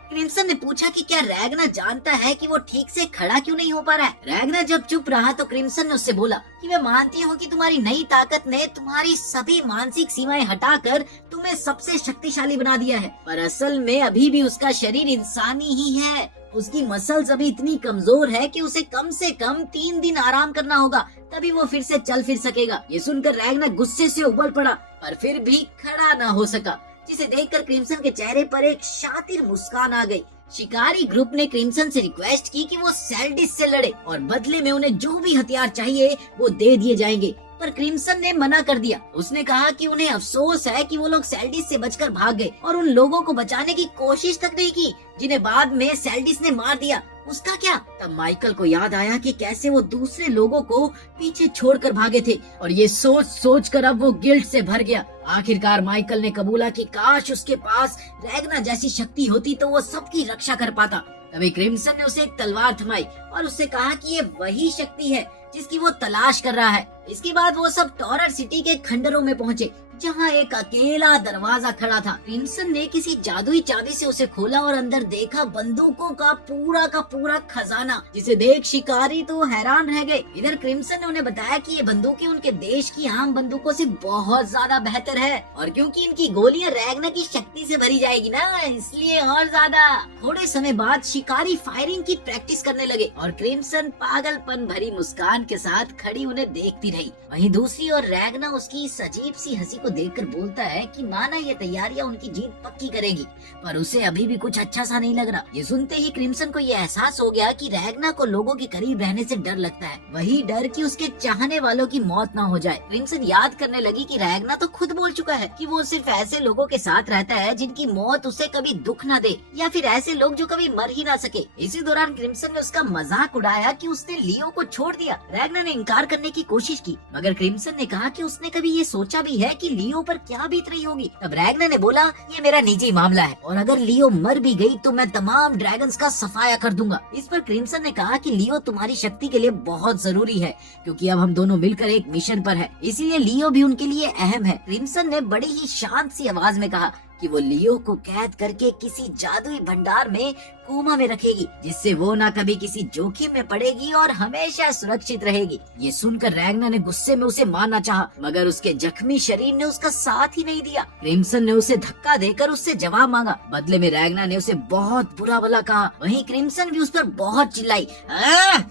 क्रिम्सन ने पूछा कि क्या रैगना जानता है कि वो ठीक से खड़ा क्यों नहीं हो पा रहा है। रैगना जब चुप रहा तो क्रिम्सन ने उससे बोला कि मैं मानती हूँ कि तुम्हारी नई ताकत ने तुम्हारी सभी मानसिक सीमाएं हटाकर तुम्हें सबसे शक्तिशाली बना दिया है, पर असल में अभी भी उसका शरीर इंसानी ही है। उसकी मसल्स अभी इतनी कमजोर है कि उसे कम से कम 3 दिन आराम करना होगा, तभी वो फिर से चल फिर सकेगा। ये सुनकर रैगना गुस्से से उबल पड़ा, पर फिर भी खड़ा न हो सका, जिसे देखकर क्रिम्सन के चेहरे पर एक शातिर मुस्कान आ गई। शिकारी ग्रुप ने क्रिम्सन से रिक्वेस्ट की कि वो सेल्डिस से लड़े और बदले में उन्हें जो भी हथियार चाहिए वो दे दिए जाएंगे, पर क्रिम्सन ने मना कर दिया। उसने कहा कि उन्हें अफसोस है कि वो लोग सेल्डिस से बचकर भाग गए और उन लोगों को बचाने की कोशिश तक नहीं की जिन्हें बाद में सेल्डिस ने मार दिया। उसका क्या? तब माइकल को याद आया कि कैसे वो दूसरे लोगों को पीछे छोड़कर भागे थे, और ये सोच कर अब वो गिल्ट से भर गया। आखिरकार माइकल ने कबूला कि काश उसके पास रैगना जैसी शक्ति होती तो वो सबकी रक्षा कर पाता। तभी क्रिम्सन ने उसे एक तलवार थमाई और उससे कहा कि ये वही शक्ति है जिसकी वो तलाश कर रहा है। इसके बाद वो सब टॉरर सिटी के खंडरों में पहुँचे, जहाँ एक अकेला दरवाजा खड़ा था। क्रिम्सन ने किसी जादुई चाबी से उसे खोला और अंदर देखा बंदूकों का पूरा खजाना, जिसे देख शिकारी तो हैरान रह गए। इधर क्रिम्सन ने उन्हें बताया कि ये बंदूकें उनके देश की आम बंदूकों से बहुत ज्यादा बेहतर है, और क्योंकि इनकी गोलियां रैगना की शक्ति से भरी जाएगी ना, इसलिए और ज्यादा। थोड़े समय बाद शिकारी फायरिंग की प्रैक्टिस करने लगे और क्रिम्सन पागलपन भरी मुस्कान के साथ खड़ी उन्हें देखती रही। वहीं दूसरी ओर रैगना उसकी इस अजीब सी हंसी को देखकर बोलता है कि माना ये तैयारियां उनकी जीत पक्की करेगी, पर उसे अभी भी कुछ अच्छा सा नहीं लग रहा। ये सुनते ही क्रिम्सन को ये एहसास हो गया कि रैगना को लोगों के करीब रहने से डर लगता है, वही डर कि उसके चाहने वालों की मौत ना हो जाए। क्रिम्सन याद करने लगी कि रैगना तो खुद बोल चुका है कि वो सिर्फ ऐसे लोगों के साथ रहता है जिनकी मौत उसे कभी दुख ना दे, या फिर ऐसे लोग जो कभी मर ही ना सके। इसी दौरान क्रिम्सन ने उसका मजाक उड़ाया कि उसने लियो को छोड़ दिया। रैगना ने इनकार करने की कोशिश की, मगर क्रिम्सन ने कहा कि उसने कभी ये सोचा भी है कि लियो पर क्या बीत रही होगी। तब रैगना ने बोला, ये मेरा निजी मामला है और अगर लियो मर भी गई तो मैं तमाम ड्रैगन्स का सफाया कर दूंगा। इस पर क्रिम्सन ने कहा कि लियो तुम्हारी शक्ति के लिए बहुत जरूरी है, क्योंकि अब हम दोनों मिलकर एक मिशन पर है, इसीलिए लियो भी उनके लिए अहम है। क्रिम्सन ने बड़ी ही शांत सी आवाज में कहा कि वो लियो को कैद करके किसी जादुई भंडार में कोमा में रखेगी, जिससे वो ना कभी किसी जोखिम में पड़ेगी और हमेशा सुरक्षित रहेगी। ये सुनकर रैगना ने गुस्से में उसे मारना चाहा, मगर उसके जख्मी शरीर ने उसका साथ ही नहीं दिया। क्रिम्सन ने उसे धक्का देकर उससे जवाब मांगा। बदले में रैगना ने उसे बहुत बुरा भला कहा। वहीं क्रिम्सन भी उस पर बहुत चिल्लाई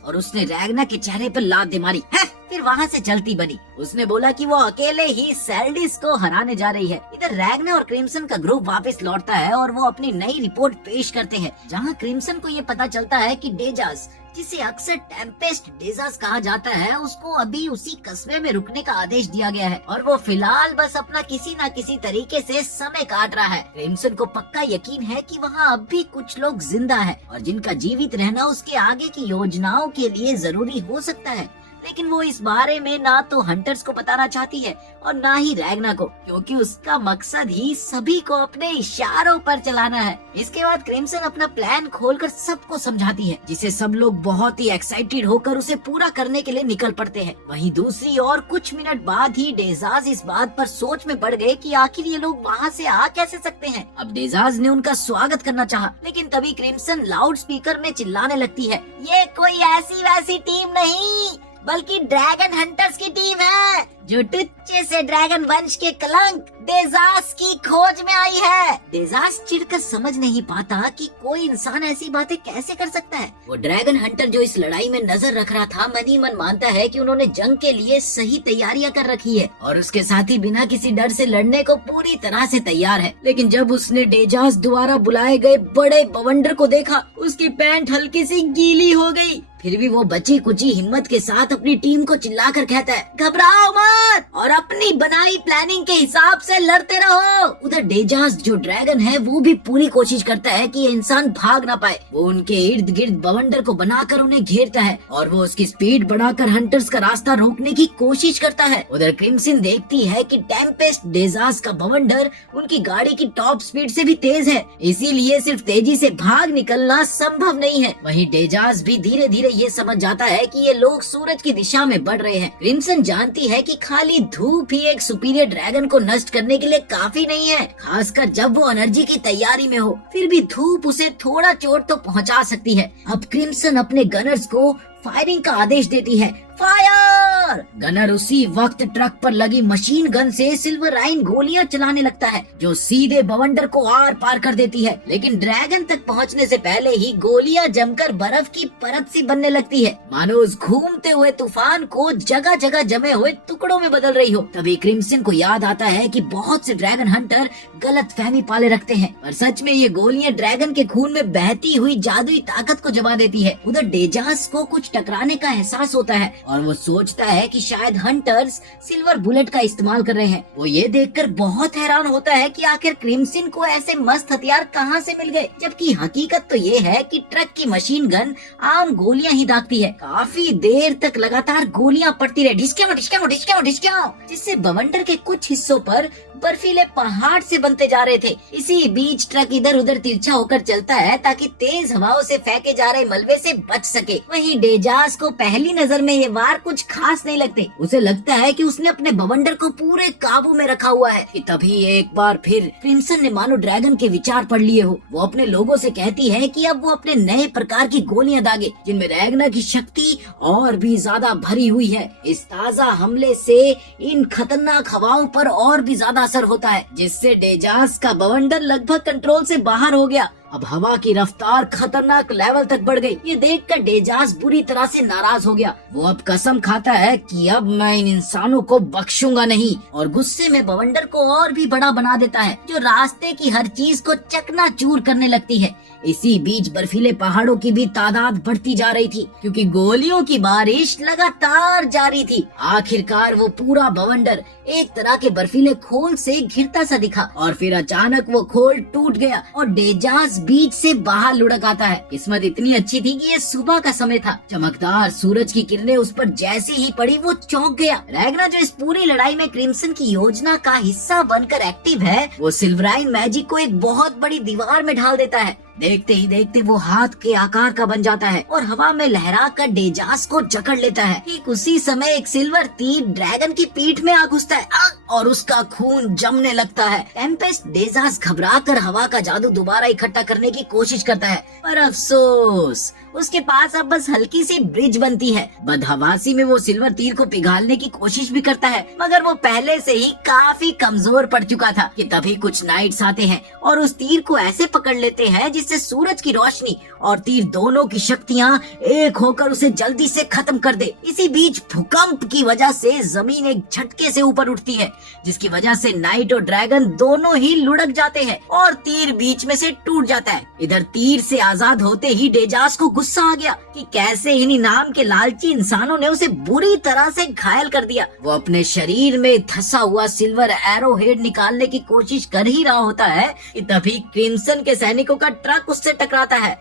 और उसने रैगना के चेहरे पर लात दे मारी। फिर वहाँ से चलती बनी। उसने बोला कि वो अकेले ही सेल्डिस को हराने जा रही है। इधर रैगना और क्रिम्सन का ग्रुप वापस लौटता है और वो अपनी नई रिपोर्ट पेश करते हैं, जहाँ क्रिम्सन को ये पता चलता है कि डेजास, जिसे अक्सर टेम्पेस्ट डेजास कहा जाता है, उसको अभी उसी कस्बे में रुकने का आदेश दिया गया है और वो फिलहाल बस अपना किसी न किसी तरीके से समय काट रहा है। क्रिम्सन को पक्का यकीन है कि वहाँ अब भी कुछ लोग जिंदा हैं और जिनका जीवित रहना उसके आगे की योजनाओं के लिए जरूरी हो सकता है, लेकिन वो इस बारे में ना तो हंटर्स को बताना चाहती है और ना ही रैगना को, क्योंकि उसका मकसद ही सभी को अपने इशारों पर चलाना है। इसके बाद क्रिम्सन अपना प्लान खोलकर सबको समझाती है, जिसे सब लोग बहुत ही एक्साइटेड होकर उसे पूरा करने के लिए निकल पड़ते हैं। वहीं दूसरी ओर कुछ मिनट बाद ही डेजाज इस बात पर सोच में पड़ गए कि आखिर ये लोग वहाँ से आ कैसे सकते हैं। अब डेजाज ने उनका स्वागत करना चाहा, लेकिन तभी क्रिम्सन लाउड स्पीकर में चिल्लाने लगती है, ये कोई ऐसी वैसी टीम नहीं बल्कि ड्रैगन हंटर्स की टीम है, जो टुच्चे से ड्रैगन वंश के कलंक डेजास की खोज में आई है। डेजास चिढ़कर समझ नहीं पाता कि कोई इंसान ऐसी बातें कैसे कर सकता है। वो ड्रैगन हंटर जो इस लड़ाई में नजर रख रहा था, मन ही मन मानता है कि उन्होंने जंग के लिए सही तैयारियां कर रखी है और उसके साथ ही बिना किसी डर से लड़ने को पूरी तरह से तैयार है। लेकिन जब उसने डेजास द्वारा बुलाए गए बड़े बवंडर को देखा, उसकी पैंट हल्की सी गीली हो गई। फिर भी वो बची कुची हिम्मत के साथ अपनी टीम को चिल्लाकर कहता है, घबराओ मत और अपनी बनाई प्लानिंग के हिसाब से लड़ते रहो। उधर डेजास जो ड्रैगन है, वो भी पूरी कोशिश करता है कि ये इंसान भाग ना पाए। वो उनके इर्द गिर्द बवंडर को बनाकर उन्हें घेरता है और वो उसकी स्पीड बढ़ाकर हंटर्स का रास्ता रोकने की कोशिश करता है। उधर क्रिम्सन देखती है कि टेम्पेस्ट डेजास का बवंडर उनकी गाड़ी की टॉप स्पीड से भी तेज है, इसीलिए सिर्फ तेजी से भाग निकलना संभव नहीं है। वहीं डेजास भी धीरे धीरे ये समझ जाता है कि ये लोग सूरज की दिशा में बढ़ रहे हैं। क्रिम्सन जानती है कि खाली धूप ही एक सुपीरियर ड्रैगन को नष्ट करने के लिए काफी नहीं है, खासकर जब वो एनर्जी की तैयारी में हो। फिर भी धूप उसे थोड़ा चोट तो पहुंचा सकती है। अब क्रिम्सन अपने गनर्स को फायरिंग का आदेश देती है, फायर! गनर उसी वक्त ट्रक पर लगी मशीन गन से सिल्वराइन गोलियां चलाने लगता है, जो सीधे बवंडर को आर पार कर देती है। लेकिन ड्रैगन तक पहुंचने से पहले ही गोलियां जमकर बर्फ की परत सी बनने लगती है, मानो उस घूमते हुए तूफान को जगह जगह जमे हुए टुकड़ों में बदल रही हो। तभी क्रिम्सन को याद आता है कि बहुत से ड्रैगन हंटर गलत फहमी पाले रखते हैं, पर सच में ये गोलियां ड्रैगन के खून में बहती हुई जादुई ताकत को जमा देती है। उधर डेजास को कुछ टकराने का एहसास होता है और वो सोचता है कि शायद हंटर्स सिल्वर बुलेट का इस्तेमाल कर रहे हैं। वो ये देखकर बहुत हैरान होता है कि आखिर क्रिम्सन को ऐसे मस्त हथियार कहाँ से मिल गए, जबकि हकीकत तो ये है कि ट्रक की मशीन गन आम गोलियां ही दागती है। काफी देर तक लगातार गोलियां पड़ती रहे, ढिसक्याओ ढिसक्याओ ढिसक्याओ ढिसक्याओ, जिससे बवंडर के कुछ हिस्सों पर बर्फीले पहाड़ से बनते जा रहे थे। इसी बीच ट्रक इधर उधर तिरछा होकर चलता है ताकि तेज हवाओं से फेंके जा रहे मलबे से बच सके। वहीं डेजास को पहली नजर में ये वार कुछ खास नहीं लगते। उसे लगता है कि उसने अपने बवंडर को पूरे काबू में रखा हुआ है कि तभी एक बार फिर क्रिम्सन ने मानो ड्रैगन के विचार पढ़ लिए हो। वो अपने लोगों से कहती है कि अब वो अपने नए प्रकार की गोलियां दागे जिनमें रैगना की शक्ति और भी ज्यादा भरी हुई है। इस ताजा हमले से इन खतरनाक हवाओं पर और भी ज्यादा असर होता है, जिससे डेजास का बवंडर लगभग कंट्रोल से बाहर हो गया। अब हवा की रफ्तार खतरनाक लेवल तक बढ़ गई। ये देखकर डेजास बुरी तरह से नाराज हो गया। वो अब कसम खाता है कि अब मैं इन इंसानों को बख्शूंगा नहीं, और गुस्से में बवंडर को और भी बड़ा बना देता है, जो रास्ते की हर चीज को चकनाचूर करने लगती है। इसी बीच बर्फीले पहाड़ों की भी तादाद बढ़ती जा रही थी, क्योंकि गोलियों की बारिश लगातार जारी थी। आखिरकार वो पूरा बवंडर एक तरह के बर्फीले खोल से घिरता सा दिखा, और फिर अचानक वो खोल टूट गया और डेजास बीच से बाहर लुढ़क आता है। किस्मत इतनी अच्छी थी कि ये सुबह का समय था। चमकदार सूरज की किरणें उस पर जैसे ही पड़ी वो चौंक गया। रैगना, जो इस पूरी लड़ाई में क्रिम्सन की योजना का हिस्सा बनकर एक्टिव है, वो सिल्वराइन मैजिक को एक बहुत बड़ी दीवार में ढाल देता है। देखते ही देखते वो हाथ के आकार का बन जाता है और हवा में लहरा कर डेजास को जकड़ लेता है। ठीक उसी समय एक सिल्वर तीर ड्रैगन की पीठ में आ घुसता है और उसका खून जमने लगता है। टेम्पेस्ट डेजास घबराकर हवा का जादू दोबारा इकट्ठा करने की कोशिश करता है, पर अफसोस उसके पास अब बस हल्की सी ब्रिज बनती है। बदहवासी में वो सिल्वर तीर को पिघालने की कोशिश भी करता है, मगर वो पहले से ही काफी कमजोर पड़ चुका था कि तभी कुछ नाइट्स आते हैं और उस तीर को ऐसे पकड़ लेते हैं जिससे सूरज की रोशनी और तीर दोनों की शक्तियाँ एक होकर उसे जल्दी से खत्म कर दे। इसी बीच भूकंप की वजह से जमीन एक झटके से ऊपर उठती है, जिसकी वजह से नाइट और ड्रैगन दोनों ही लुढ़क जाते हैं और तीर बीच में से टूट जाता है। इधर तीर से आजाद होते ही डेजास को गुस्सा आ गया कि कैसे इन इनाम के लालची इंसानों ने उसे बुरी तरह से घायल कर दिया। वो अपने शरीर में धंसा हुआ सिल्वर एरो हेड निकालने की कोशिश कर ही रहा होता है कि तभी क्रिम्सन के सैनिकों का ट्रक उससे टकराता है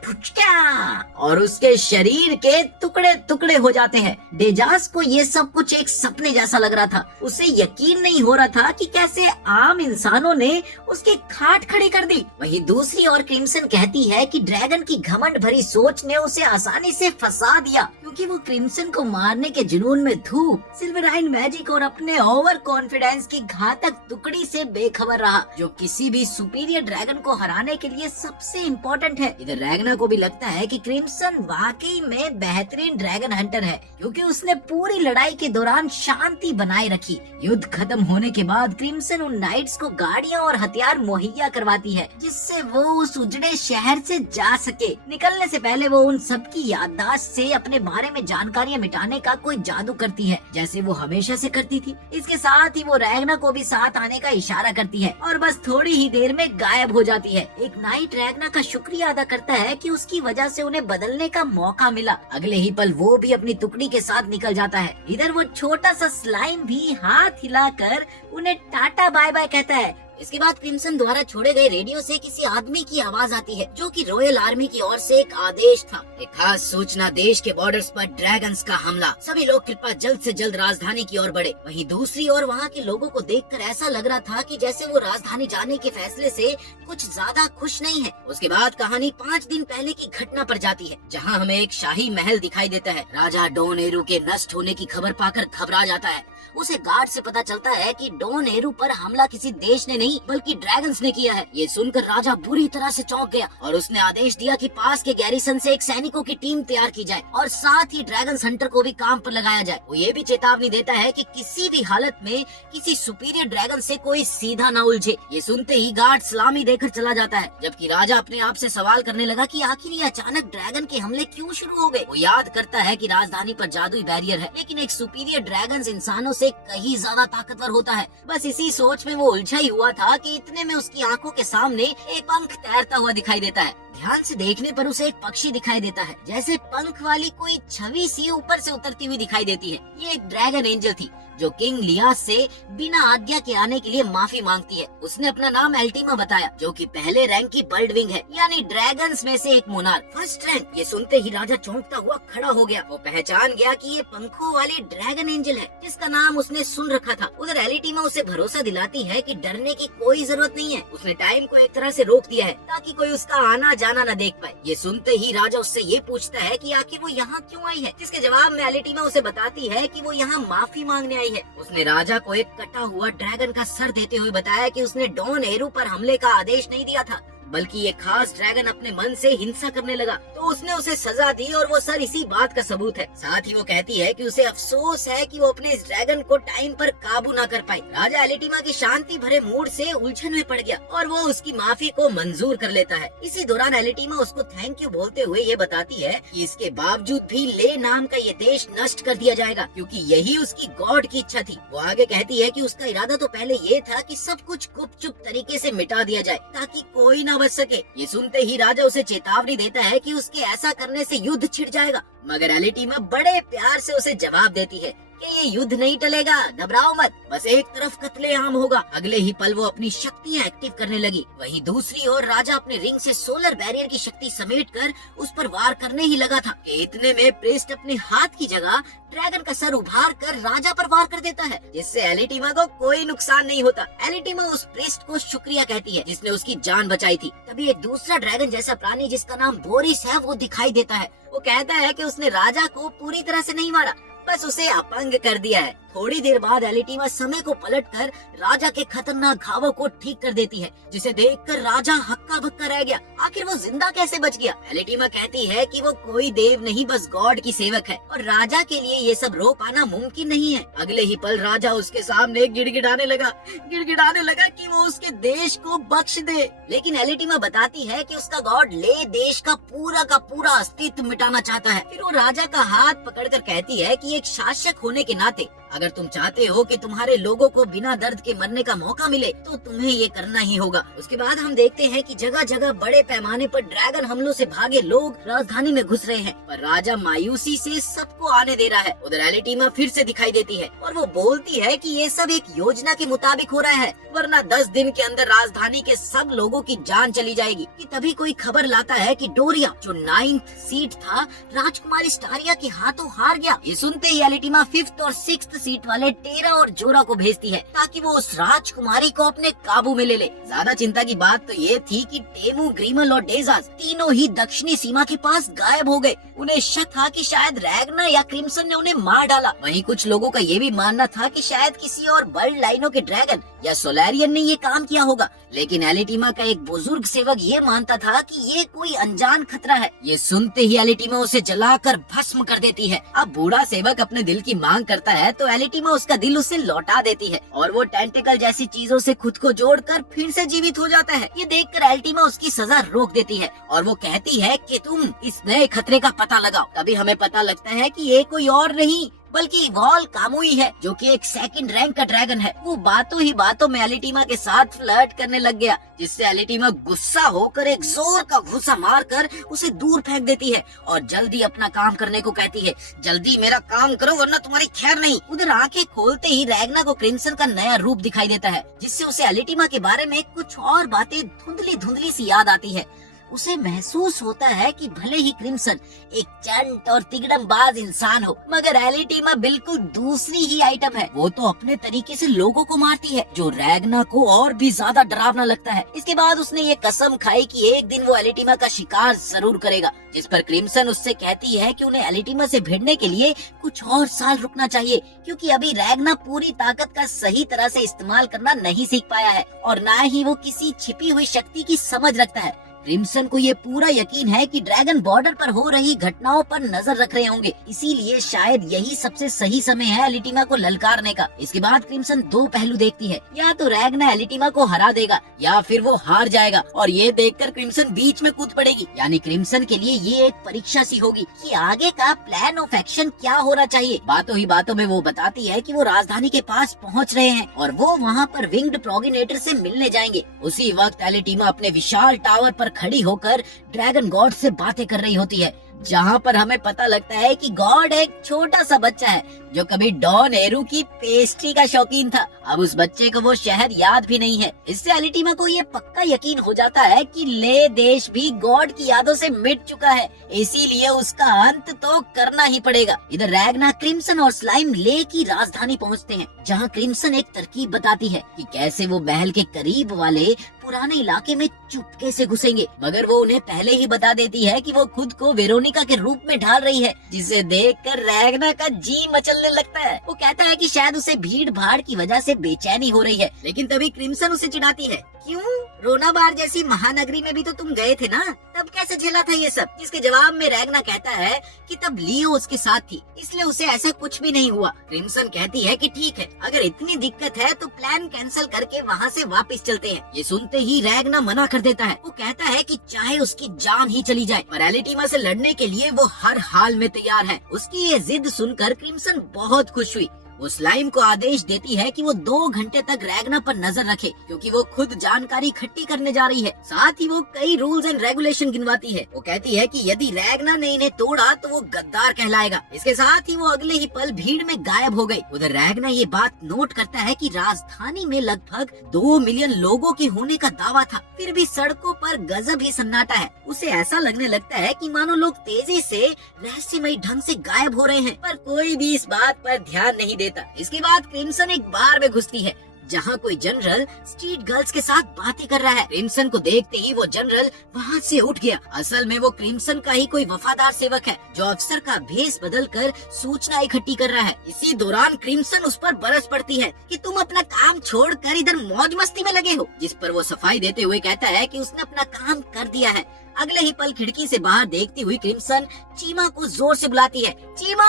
और उसके शरीर के टुकड़े टुकड़े हो जाते हैं। डेजास को ये सब कुछ एक सपने जैसा लग रहा था। उसे यकीन नहीं हो रहा था कि कैसे आम इंसानों ने उसके खाट खड़ी कर दी। वहीं दूसरी ओर क्रिम्सन कहती है कि ड्रैगन की घमंड भरी सोच ने उसे आसानी से फंसा दिया, क्योंकि वो क्रिम्सन को मारने के जुनून में धूप, सिल्वराइन मैजिक और अपने ओवर कॉन्फिडेंस की घातक टुकड़ी से बेखबर रहा, जो किसी भी सुपीरियर ड्रैगन को हराने के लिए सबसे इम्पोर्टेंट है। इधर रैगना को भी लगता है कि क्रिम्सन वाकई में बेहतरीन ड्रैगन हंटर है, क्योंकि उसने पूरी लड़ाई के दौरान शांति बनाए रखी। युद्ध खत्म होने के बाद क्रिम्सन उन नाइट्स को गाड़ियाँ और हथियार मुहैया करवाती है, जिससे वो उस उजड़े शहर से जा सके। निकलने से पहले वो उन सबकी याददाश्त से अपने बारे में जानकारियाँ मिटाने का कोई जादू करती है, जैसे वो हमेशा से करती थी। इसके साथ ही वो रैगना को भी साथ आने का इशारा करती है और बस थोड़ी ही देर में गायब हो जाती है। एक नाइट रैगना का शुक्रिया अदा करता है कि उसकी वजह से उन्हें बदलने का मौका मिला। अगले ही पल वो भी अपनी टुकड़ी के साथ निकल जाता है। इधर वो छोटा सा स्लाइम भी हाथ हिलाकर उन्हें टाटा बाय बाय कहता है। इसके बाद क्रिम्सन द्वारा छोड़े गए रेडियो से किसी आदमी की आवाज आती है, जो कि रॉयल आर्मी की ओर से एक आदेश था। एक खास सूचना, देश के बॉर्डर्स पर ड्रैगन्स का हमला, सभी लोग कृपया जल्द से जल्द राजधानी की ओर बढ़े। वहीं दूसरी ओर वहाँ के लोगों को देखकर ऐसा लग रहा था कि जैसे वो राजधानी जाने के फैसले से कुछ ज्यादा खुश नहीं है। उसके बाद कहानी 5 दिन पहले की घटना पर जाती है, जहाँ हमें एक शाही महल दिखाई देता है। राजा डॉन एरू के नष्ट होने की खबर पाकर घबरा जाता है। उसे गार्ड से पता चलता है कि डॉन एरू पर हमला किसी देश ने नहीं बल्कि ड्रैगन्स ने किया है। ये सुनकर राजा बुरी तरह से चौंक गया और उसने आदेश दिया कि पास के गैरिसन से एक सैनिकों की टीम तैयार की जाए और साथ ही ड्रैगन्स हंटर को भी काम पर लगाया जाए। वो ये भी चेतावनी देता है कि किसी भी हालत में किसी सुपीरियर ड्रैगन से कोई सीधा न उलझे। ये सुनते ही गार्ड सलामी देकर चला जाता है, जबकि राजा अपने आप से सवाल करने लगा कि आखिर ये अचानक ड्रैगन के हमले क्यों शुरू हो गए। वो याद करता है कि राजधानी पर जादुई बैरियर है, लेकिन एक सुपीरियर ड्रैगन इंसानों से कहीं ज्यादा ताकतवर होता है। बस इसी सोच में वो उलझा ही हुआ था कि इतने में उसकी आंखों के सामने एक पंख तैरता हुआ दिखाई देता है। ध्यान से देखने पर उसे एक पक्षी दिखाई देता है, जैसे पंख वाली कोई छवि सी ऊपर से उतरती हुई दिखाई देती है। ये एक ड्रैगन एंजल थी, जो किंग लियास से बिना आज्ञा के आने के लिए माफी मांगती है। उसने अपना नाम एल्टीमा बताया, जो कि पहले रैंक की बर्ड विंग है, यानी ड्रैगन्स में से एक मोनार्क, फर्स्ट रैंक। ये सुनते ही राजा चौंकता हुआ खड़ा हो गया। वो पहचान गया कि ये पंखों वाली ड्रैगन एंजल है, जिसका नाम उसने सुन रखा था। उधर एल्टीमा उसे भरोसा दिलाती है कि डरने की कोई जरूरत नहीं है। उसने टाइम को एक तरह से रोक दिया है ताकि कोई उसका आना जाना न देख पाए। ये सुनते ही राजा उससे ये पूछता है कि आखिर वो यहाँ क्यों आई है, जिसके जवाब में एलिटीमा उसे बताती है कि वो यहाँ माफी मांगने आई है। उसने राजा को एक कटा हुआ ड्रैगन का सर देते हुए बताया कि उसने डॉन एरू पर हमले का आदेश नहीं दिया था, बल्कि ये खास ड्रैगन अपने मन से हिंसा करने लगा, तो उसने उसे सजा दी और वो सर इसी बात का सबूत है। साथ ही वो कहती है कि उसे अफसोस है कि वो अपने इस ड्रैगन को टाइम पर काबू ना कर पाई। राजा एलिटीमा की शांति भरे मूड से उलझन में पड़ गया और वो उसकी माफी को मंजूर कर लेता है। इसी दौरान एलिटीमा उसको थैंक यू बोलते हुए ये बताती है कि इसके बावजूद भी ले नाम का ये देश नष्ट कर दिया जाएगा, क्योंकि यही उसकी गॉड की इच्छा थी। वो आगे कहती है कि उसका इरादा तो पहले ये था कि सब कुछ गुपचुप तरीके से मिटा दिया जाए ताकि कोई ना बच सके। ये सुनते ही राजा उसे चेतावनी देता है कि उसके ऐसा करने से युद्ध छिड़ जाएगा, मगर एलिटीमा बड़े प्यार से उसे जवाब देती है कि ये युद्ध नहीं टलेगा, घबराओ मत, बस एक तरफ कत्लेआम होगा। अगले ही पल वो अपनी शक्तियाँ एक्टिव करने लगी। वहीं दूसरी ओर राजा अपने रिंग से सोलर बैरियर की शक्ति समेटकर उस पर वार करने ही लगा था कि इतने में प्रेस्ट अपने हाथ की जगह ड्रैगन का सर उभार कर राजा पर वार कर देता है, जिससे एलिटीमा को कोई नुकसान नहीं होता। एलिटीमा उस प्रेस्ट को शुक्रिया कहती है जिसने उसकी जान बचाई थी। तभी एक दूसरा ड्रैगन जैसा प्राणी जिसका नाम बोरिस है वो दिखाई देता है। वो कहता है कि उसने राजा को पूरी तरह से नहीं मारा, बस उसे अपंग कर दिया है। थोड़ी देर बाद एलिटीमा समय को पलटकर राजा के खतरनाक घावों को ठीक कर देती है, जिसे देखकर राजा हक्का बक्का रह गया। आखिर वो जिंदा कैसे बच गया? एलिटीमा कहती है कि वो कोई देव नहीं, बस गॉड की सेवक है और राजा के लिए ये सब रोक पाना मुमकिन नहीं है। अगले ही पल राजा उसके सामने गिड़गिड़ाने लगा कि वो उसके देश को बख्श दे। लेकिन एलिटीमा बताती है कि उसका गॉड ले देश का पूरा अस्तित्व मिटाना चाहता है। फिर वो राजा का हाथ पकड़कर कहती है कि एक शासक होने के नाते अगर तुम चाहते हो कि तुम्हारे लोगों को बिना दर्द के मरने का मौका मिले तो तुम्हें ये करना ही होगा। उसके बाद हम देखते हैं कि जगह जगह बड़े पैमाने पर ड्रैगन हमलों से भागे लोग राजधानी में घुस रहे हैं, पर राजा मायूसी से सबको आने दे रहा है। उधर एलिटीमा फिर से दिखाई देती है और वो बोलती है कि ये सब एक योजना के मुताबिक हो रहा है, वरना 10 दिन के अंदर राजधानी के सब लोगों की जान चली जाएगी। कि तभी कोई खबर लाता है कि डोरिया जो 9th सीट था राजकुमारी स्टारिया के हाथों हार गया। ये सुनते ही एलिटीमा 5th और 6th सीट वाले टेरा और जोरा को भेजती है ताकि वो उस राजकुमारी को अपने काबू में ले ले। ज्यादा चिंता की बात तो ये थी कि टेमू, ग्रीमल और डेजाज तीनों ही दक्षिणी सीमा के पास गायब हो गए। उन्हें शक था कि शायद रैगना या क्रिम्सन ने उन्हें मार डाला। वहीं कुछ लोगों का ये भी मानना था कि शायद किसी और बर्ड लाइनों के ड्रैगन या सोलैरियन ने ये काम किया होगा। लेकिन एलिटीमा का एक बुजुर्ग सेवक ये मानता था कि ये कोई अनजान खतरा है। ये सुनते ही एलिटीमा उसे जलाकर भस्म कर देती है। अब बूढ़ा सेवक अपने दिल की मांग करता है तो एलिटीमा उसका दिल उसे लौटा देती है और वो टेंटिकल जैसी चीजों से खुद को जोड़कर फिर से जीवित हो जाता है। ये देखकर एलिटीमा उसकी सजा रोक देती है और वो कहती है कि तुम इस नए खतरे का पता लगाओ। तभी हमें पता लगता है कि ये कोई और नहीं बल्कि वॉल कामुई है, जो कि एक 2nd रैंक का ड्रैगन है। वो बातों ही बातों में एलिटीमा के साथ फ्लर्ट करने लग गया, जिससे एलिटीमा गुस्सा होकर एक जोर का घुसा मारकर उसे दूर फेंक देती है और जल्दी अपना काम करने को कहती है। जल्दी मेरा काम करो वरना तुम्हारी खैर नहीं। उधर आंखें खोलते ही रैगना को क्रिम्सन का नया रूप दिखाई देता है, जिससे उसे एलिटीमा के बारे में कुछ और बातें धुंधली सी याद आती है। उसे महसूस होता है कि भले ही क्रिम्सन एक चंट और तिगड़मबाज इंसान हो, मगर एलिटीमा बिल्कुल दूसरी ही आइटम है। वो तो अपने तरीके से लोगों को मारती है, जो रैगना को और भी ज्यादा डरावना लगता है। इसके बाद उसने ये कसम खाई कि एक दिन वो एलिटीमा का शिकार जरूर करेगा, जिस पर क्रिम्सन उससे कहती है कि उन्हें एलिटीमा से भिड़ने के लिए कुछ और साल रुकना चाहिए, क्योंकि अभी रैगना पूरी ताकत का सही तरह से इस्तेमाल करना नहीं सीख पाया है और न ही वो किसी छिपी हुई शक्ति की समझ रखता है। क्रिम्सन को ये पूरा यकीन है कि ड्रैगन बॉर्डर पर हो रही घटनाओं पर नजर रख रहे होंगे, इसीलिए शायद यही सबसे सही समय है एलिटीमा को ललकारने का। इसके बाद क्रिम्सन 2 पहलू देखती है, या तो रैगना एलिटीमा को हरा देगा या फिर वो हार जाएगा, और ये देखकर क्रिम्सन बीच में कूद पड़ेगी। यानी क्रिम्सन के लिए ये एक परीक्षा सी होगी कि आगे का प्लान ऑफ एक्शन क्या होना चाहिए। बातों ही बातों में वो बताती है कि वो राजधानी के पास पहुँच रहे हैं और वो वहाँ पर विंग्ड प्रोगिनेटर से मिलने जाएंगे। उसी वक्त एलिटीमा अपने विशाल टावर पर खड़ी होकर ड्रैगन गॉड से बातें कर रही होती है, जहाँ पर हमें पता लगता है कि गॉड एक छोटा सा बच्चा है जो कभी डॉन एरू की पेस्ट्री का शौकीन था। अब उस बच्चे को वो शहर याद भी नहीं है। इससे एलिटीमा को ये पक्का यकीन हो जाता है कि ले देश भी गॉड की यादों से मिट चुका है, इसीलिए उसका अंत तो करना ही पड़ेगा। इधर रैगना, क्रिम्सन और स्लाइम ले की राजधानी पहुँचते हैं, जहाँ क्रिम्सन एक तरकीब बताती है कि कैसे वो महल के करीब वाले पुराने इलाके में चुपके से घुसेंगे, मगर वो उन्हें पहले ही बता देती है कि वो खुद को वेरोनिका के रूप में ढाल रही है, जिसे देखकर रैगना का जी मचलने लगता है। वो कहता है कि शायद उसे भीड़ भाड़ की वजह से बेचैनी हो रही है, लेकिन तभी क्रिम्सन उसे चिढ़ाती है, क्यों रोना बार जैसी महानगरी में भी तो तुम गए थे ना, तब कैसे झेला था ये सब। जिसके जवाब में रैगना कहता है कि तब लियो उसके साथ थी, इसलिए उसे ऐसा कुछ भी नहीं हुआ। क्रिम्सन कहती है कि ठीक है, अगर इतनी दिक्कत है तो प्लान कैंसिल करके वहाँ से वापस चलते हैं। ये सुनते ही रैगना मना कर देता है। वो कहता है कि चाहे उसकी जान ही चली जाए, पर एलिटीमा से लड़ने के लिए वो हर हाल में तैयार है। उसकी ये जिद सुनकर क्रिम्सन बहुत खुश हुई। वो स्लाइम को आदेश देती है कि वो 2 घंटे तक रैगना पर नजर रखे, क्योंकि वो खुद जानकारी इकट्ठी करने जा रही है। साथ ही वो कई रूल्स एंड रेगुलेशन गिनवाती है। वो कहती है कि यदि रैगना ने इन्हें तोड़ा तो वो गद्दार कहलाएगा। इसके साथ ही वो अगले ही पल भीड़ में गायब हो गई। उधर रैगना ये बात नोट करता है कि राजधानी में लगभग 2 मिलियन लोगों के होने का दावा था, फिर भी सड़कों पर गजब ही सन्नाटा है। उसे ऐसा लगने लगता है कि मानो लोग तेजी से रहस्यमयी ढंग से गायब हो रहे हैं, पर कोई भी इस बात पर ध्यान नहीं देता। इसके बाद क्रिम्सन एक बार में घुसती है, जहाँ कोई जनरल स्ट्रीट गर्ल्स के साथ बातें कर रहा है। क्रिम्सन को देखते ही वो जनरल वहाँ से उठ गया। असल में वो क्रिम्सन का ही कोई वफादार सेवक है, जो अफसर का भेष बदलकर सूचना इकट्ठी कर रहा है। इसी दौरान क्रिम्सन उस पर बरस पड़ती है कि तुम अपना काम छोड़कर इधर मौज मस्ती में लगे हो, जिस पर वो सफाई देते हुए कहता है कि उसने अपना काम कर दिया है। अगले ही पल खिड़की से बाहर देखती हुई क्रिम्सन चीमा को जोर से बुलाती है, चीमा,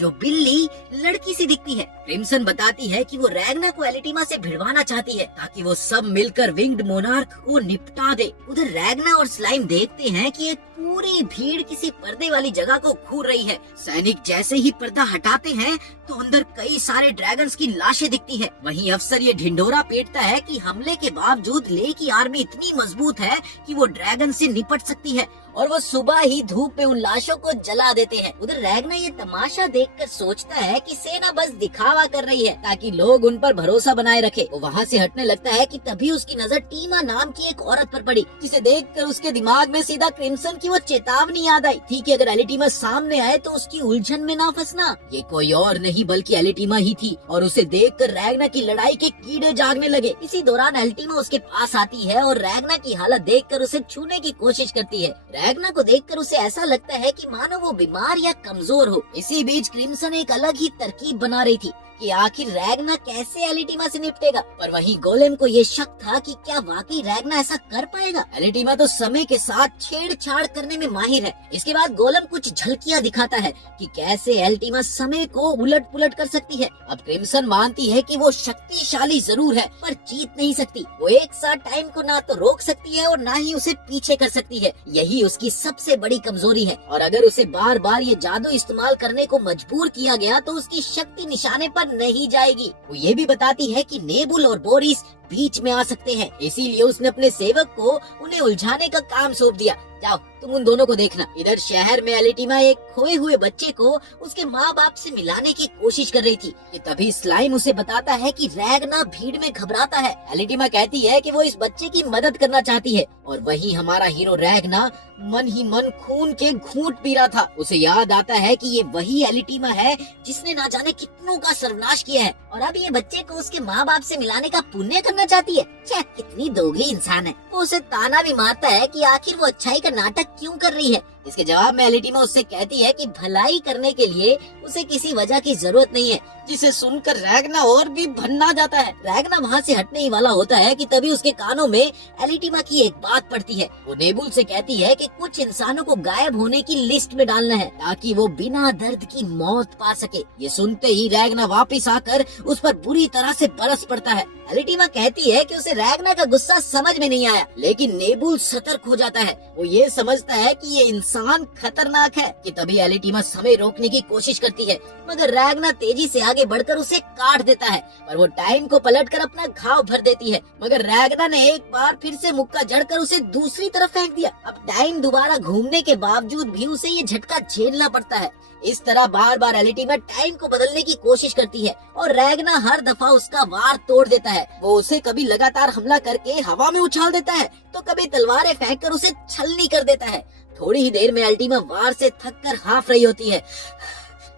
जो बिल्ली लड़की सी दिखती है। क्रिम्सन बताती है कि वो रैगना को एलिटीमा से भिड़वाना चाहती है, ताकि वो सब मिलकर विंग्ड मोनार्क को निपटा दे। उधर रैगना और स्लाइम देखते हैं कि एक पूरी भीड़ किसी पर्दे वाली जगह को घूर रही है। सैनिक जैसे ही पर्दा हटाते हैं तो अंदर कई सारे ड्रैगन्स की लाशें दिखती है। वहीं अफसर ये ढिंढोरा पीटता है कि हमले के बावजूद ले की आर्मी इतनी मजबूत है कि वो ड्रैगन से निपट सकती है, और वो सुबह ही धूप में उन लाशों को जला देते हैं। उधर रैगना ये तमाशा देखकर सोचता है कि सेना बस दिखावा कर रही है ताकि लोग उन पर भरोसा बनाए रखे। वो वहाँ से हटने लगता है कि तभी उसकी नजर टीमा नाम की एक औरत पर पड़ी, जिसे देखकर उसके दिमाग में सीधा क्रिम्सन की वो चेतावनी याद आई थी कि अगर एलिटीमा सामने आए तो उसकी उलझन में ना फंसना। ये कोई और नहीं बल्कि एलिटीमा ही थी, और उसे देखकर रैगना की लड़ाई के कीड़े जागने लगे। इसी दौरान एलिटीमा उसके पास आती है और रैगना की हालत देखकर उसे छूने की कोशिश करती है। रैगना को देखकर उसे ऐसा लगता है कि मानो वो बीमार या कमजोर हो। इसी बीच क्रिम्सन एक अलग ही तरकीब बना रही थी कि आखिर रैगना कैसे एलिटीमा से निपटेगा, पर वहीं गोलेम को ये शक था कि क्या वाकई रैगना ऐसा कर पाएगा। एलिटीमा तो समय के साथ छेड़छाड़ करने में माहिर है। इसके बाद गोलेम कुछ झलकियां दिखाता है कि कैसे एलिटीमा समय को उलट पुलट कर सकती है। अब क्रिम्सन मानती है कि वो शक्तिशाली जरूर है, पर जीत नहीं सकती। वो एक साथ टाइम को ना तो रोक सकती है और ना ही उसे पीछे कर सकती है। यही उसकी सबसे बड़ी कमजोरी है, और अगर उसे बार बार ये जादू इस्तेमाल करने को मजबूर किया गया तो उसकी शक्ति निशाने पर नहीं जाएगी। वो ये भी बताती है कि नेबुल और बोरिस बीच में आ सकते हैं, इसीलिए उसने अपने सेवक को उन्हें उलझाने का काम सौंप दिया। जाओ तुम उन दोनों को देखना। इधर शहर में एलिटीमा एक खोए हुए बच्चे को उसके माँ बाप से मिलाने की कोशिश कर रही थी कि तभी स्लाइम उसे बताता है कि रैगना भीड़ में घबराता है। एलिटीमा कहती है कि वो इस बच्चे की मदद करना चाहती है, और वही हमारा हीरो रैगना मन ही मन खून के घूंट पी रहा था। उसे याद आता है कि ये वही एलिटीमा है जिसने ना जाने कितनों का सर्वनाश किया है, और अब ये बच्चे को उसके माँ बाप से मिलाने का पुण्य करना चाहती है। क्या कितनी दोगली इंसान है। वो उसे ताना भी मारता है कि आखिर वो अच्छाई का नाटक क्यों कर रही है। इसके जवाब में एलिटीमा उससे कहती है कि भलाई करने के लिए उसे किसी वजह की जरूरत नहीं है, जिसे सुनकर रैगना और भी भन्ना जाता है। रैगना वहाँ से हटने ही वाला होता है कि तभी उसके कानों में एलिटीमा की एक बात पड़ती है। वो नेबुल से कहती है कि कुछ इंसानों को गायब होने की लिस्ट में डालना है ताकि वो बिना दर्द की मौत पा सके। ये सुनते ही रैगना वापिस आकर उस पर बुरी तरह से बरस पड़ता है। एलिटीमा कहती है कि उसे रैगना का गुस्सा समझ में नहीं आया, लेकिन नेबुल सतर्क हो जाता है। वो ये समझता है कि ये इंसान खतरनाक है कि तभी एलिटीमा समय रोकने की कोशिश करती है, मगर रैगना तेजी से आगे बढ़कर उसे काट देता है। पर वो टाइम को पलटकर अपना घाव भर देती है, मगर रैगना ने एक बार फिर से मुक्का जड़कर उसे दूसरी तरफ फेंक दिया। अब टाइम दोबारा घूमने के बावजूद भी उसे ये झटका झेलना पड़ता है। इस तरह बार बार एलिटीमा टाइम को बदलने की कोशिश करती है, और रैगना हर दफा उसका वार तोड़ देता है। वो उसे कभी लगातार हमला करके हवा में उछाल देता है, तो कभी तलवारें फेंककर उसे छलनी कर देता है। थोड़ी ही देर में एलिटीमा वार से थककर हाफ रही होती है।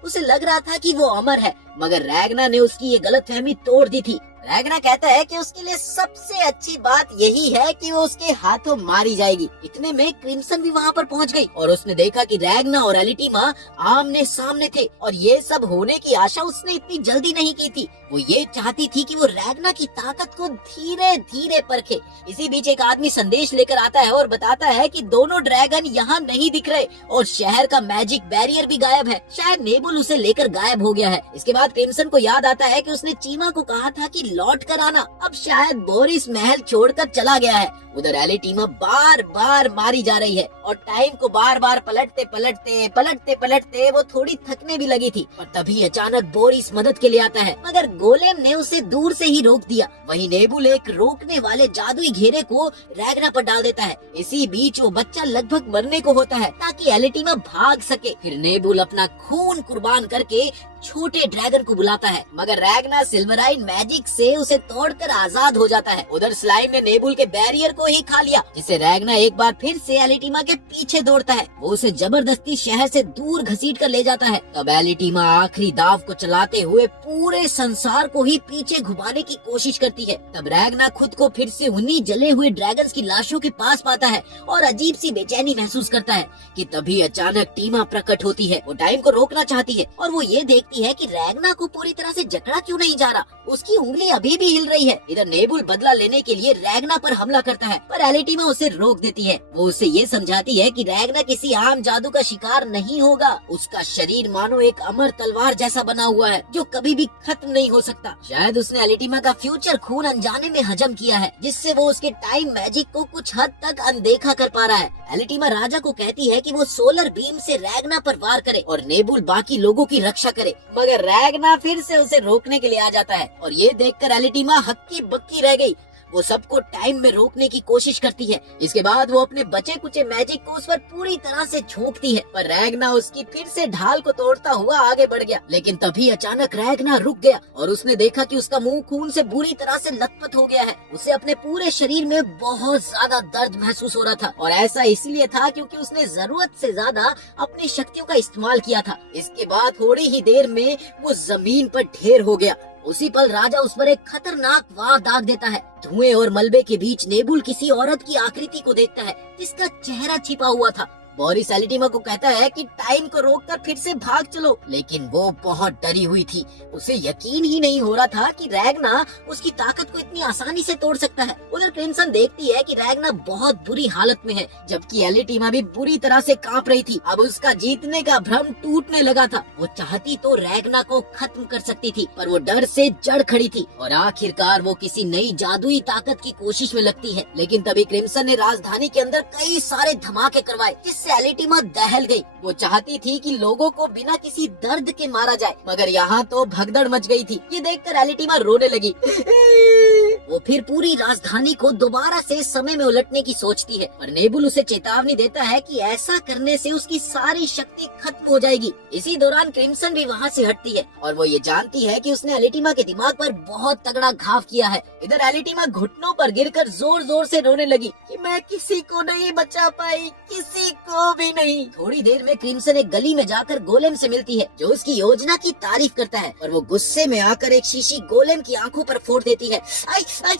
उसे लग रहा था कि वो अमर है, मगर रैगना ने उसकी ये गलतफहमी तोड़ दी थी। रैगना कहता है कि उसके लिए सबसे अच्छी बात यही है कि वो उसके हाथों मारी जाएगी। इतने में क्रिम्सन भी वहाँ पर पहुँच गई और उसने देखा कि रैगना और एलिटीमा आमने सामने थे और ये सब होने की आशा उसने इतनी जल्दी नहीं की थी। वो ये चाहती थी कि वो रैगना की ताकत को धीरे धीरे परखे। इसी बीच एक आदमी संदेश लेकर आता है और बताता है कि दोनों ड्रैगन यहाँ नहीं दिख रहे और शहर का मैजिक बैरियर भी गायब है। शायद नेबुल उसे लेकर गायब हो गया है। इसके बाद क्रिम्सन को याद आता है कि उसने चीमा को कहा था कि लौट कर आना। अब शायद बोरिस महल छोड़कर चला गया है। उधर एलिटीमा बार बार मारी जा रही है और टाइम को बार बार पलटते पलटते वो थोड़ी थकने भी लगी थी। और तभी अचानक बोरिस मदद के लिए आता है, मगर गोलेम ने उसे दूर से ही रोक दिया। वहीं नेबुल एक रोकने वाले जादुई घेरे को रैगना पर डाल देता है। इसी बीच वो बच्चा लगभग मरने को होता है ताकि एलिटीमा भाग सके। फिर नेबुल अपना खून कुर्बान करके छोटे ड्रैगन को बुलाता है, मगर रैगना सिल्वराइन मैजिक से उसे तोड़कर आजाद हो जाता है। उधर स्लाइम ने नेबुल के बैरियर को ही खा लिया, जिससे रैगना एक बार फिर से एलिटीमा के पीछे दौड़ता है। वो उसे जबरदस्ती शहर से दूर घसीट कर ले जाता है। तब एलिटीमा आखिरी दाव को चलाते हुए पूरे संसार को ही पीछे घुमाने की कोशिश करती है। तब रैगना खुद को फिर से उन्हीं जले हुए ड्रैगन्स की लाशों के पास पाता है और अजीब सी बेचैनी महसूस करता है कि तभी अचानक टीमा प्रकट होती है। वो टाइम को रोकना चाहती है और वो ये देखती है कि रैगना को पूरी तरह से जकड़ा क्यों नहीं जा रहा। उसकी उंगली अभी भी हिल रही है। इधर नेबुल बदला लेने के लिए रैगना पर हमला करता है, पर एलिटीमा उसे रोक देती है। वो उसे ये समझाती है कि रैगना किसी आम जादू का शिकार नहीं होगा। उसका शरीर मानो एक अमर तलवार जैसा बना हुआ है जो कभी भी खत्म नहीं हो सकता। शायद उसने एलिटीमा का फ्यूचर खून अनजाने में हजम किया है, जिससे वो उसके टाइम मैजिक को कुछ हद तक अनदेखा कर पा रहा है। एलिटीमा राजा को कहती है कि वो सोलर बीम से रैगना पर वार करे और नेबुल बाकी लोगों की रक्षा करे, मगर रैगना फिर से उसे रोकने के लिए आ जाता है। और ये देखकर एलिटीमा हक्की बक्की रह गई। वो सबको टाइम में रोकने की कोशिश करती है। इसके बाद वो अपने बचे कुचे मैजिक को उस पर पूरी तरह से झोंकती है, पर रैगना उसकी फिर से ढाल को तोड़ता हुआ आगे बढ़ गया। लेकिन तभी अचानक रैगना रुक गया और उसने देखा कि उसका मुंह खून से बुरी तरह से लथपथ हो गया है। उसे अपने पूरे शरीर में बहुत ज्यादा दर्द महसूस हो रहा था और ऐसा इसलिए था क्योंकि उसने जरूरत से ज्यादा अपनी शक्तियों का इस्तेमाल किया था। इसके बाद थोड़ी ही देर में वो जमीन पर ढेर हो गया। उसी पल राजा उस पर एक खतरनाक वार दाग देता है। धुएं और मलबे के बीच नेबुल किसी औरत की आकृति को देखता है जिसका चेहरा छिपा हुआ था। बोरिस एलिटीमा को कहता है कि टाइम को रोककर फिर से भाग चलो, लेकिन वो बहुत डरी हुई थी। उसे यकीन ही नहीं हो रहा था कि रैगना उसकी ताकत को इतनी आसानी से तोड़ सकता है। उधर क्रिम्सन देखती है कि रैगना बहुत बुरी हालत में है, जबकि एलिटीमा भी बुरी तरह से कांप रही थी। अब उसका जीतने का भ्रम टूटने लगा था। वो चाहती तो रैगना को खत्म कर सकती थी, पर वो डर से जड़ खड़ी थी और आखिरकार वो किसी नई जादुई ताकत की कोशिश में लगती है। लेकिन तभी क्रिम्सन ने राजधानी के अंदर कई सारे धमाके करवाए, जिससे एलिटीमा दहल गई। वो चाहती थी कि लोगों को बिना किसी दर्द के मारा जाए, मगर यहाँ तो भगदड़ मच गई थी। ये देखकर एलिटीमा रोने लगी। वो फिर पूरी राजधानी को दोबारा से समय में उलटने की सोचती है, पर नेबुल उसे चेतावनी देता है कि ऐसा करने से उसकी सारी शक्ति खत्म हो जाएगी। इसी दौरान क्रिम्सन भी वहाँ से हटती है और वो ये जानती है कि उसने एलिटीमा के दिमाग पर बहुत तगड़ा घाव किया है। इधर एलिटीमा घुटनों पर गिरकर जोर जोर से रोने लगी कि मैं किसी को नहीं बचा पाई, किसी को भी नहीं। थोड़ी देर में क्रिम्सन एक गली में जाकर गोलेम से मिलती है, जो उसकी योजना की तारीफ करता है, और वो गुस्से में आकर एक शीशी गोलेम की आंखों पर फोड़ देती है। आई, आई,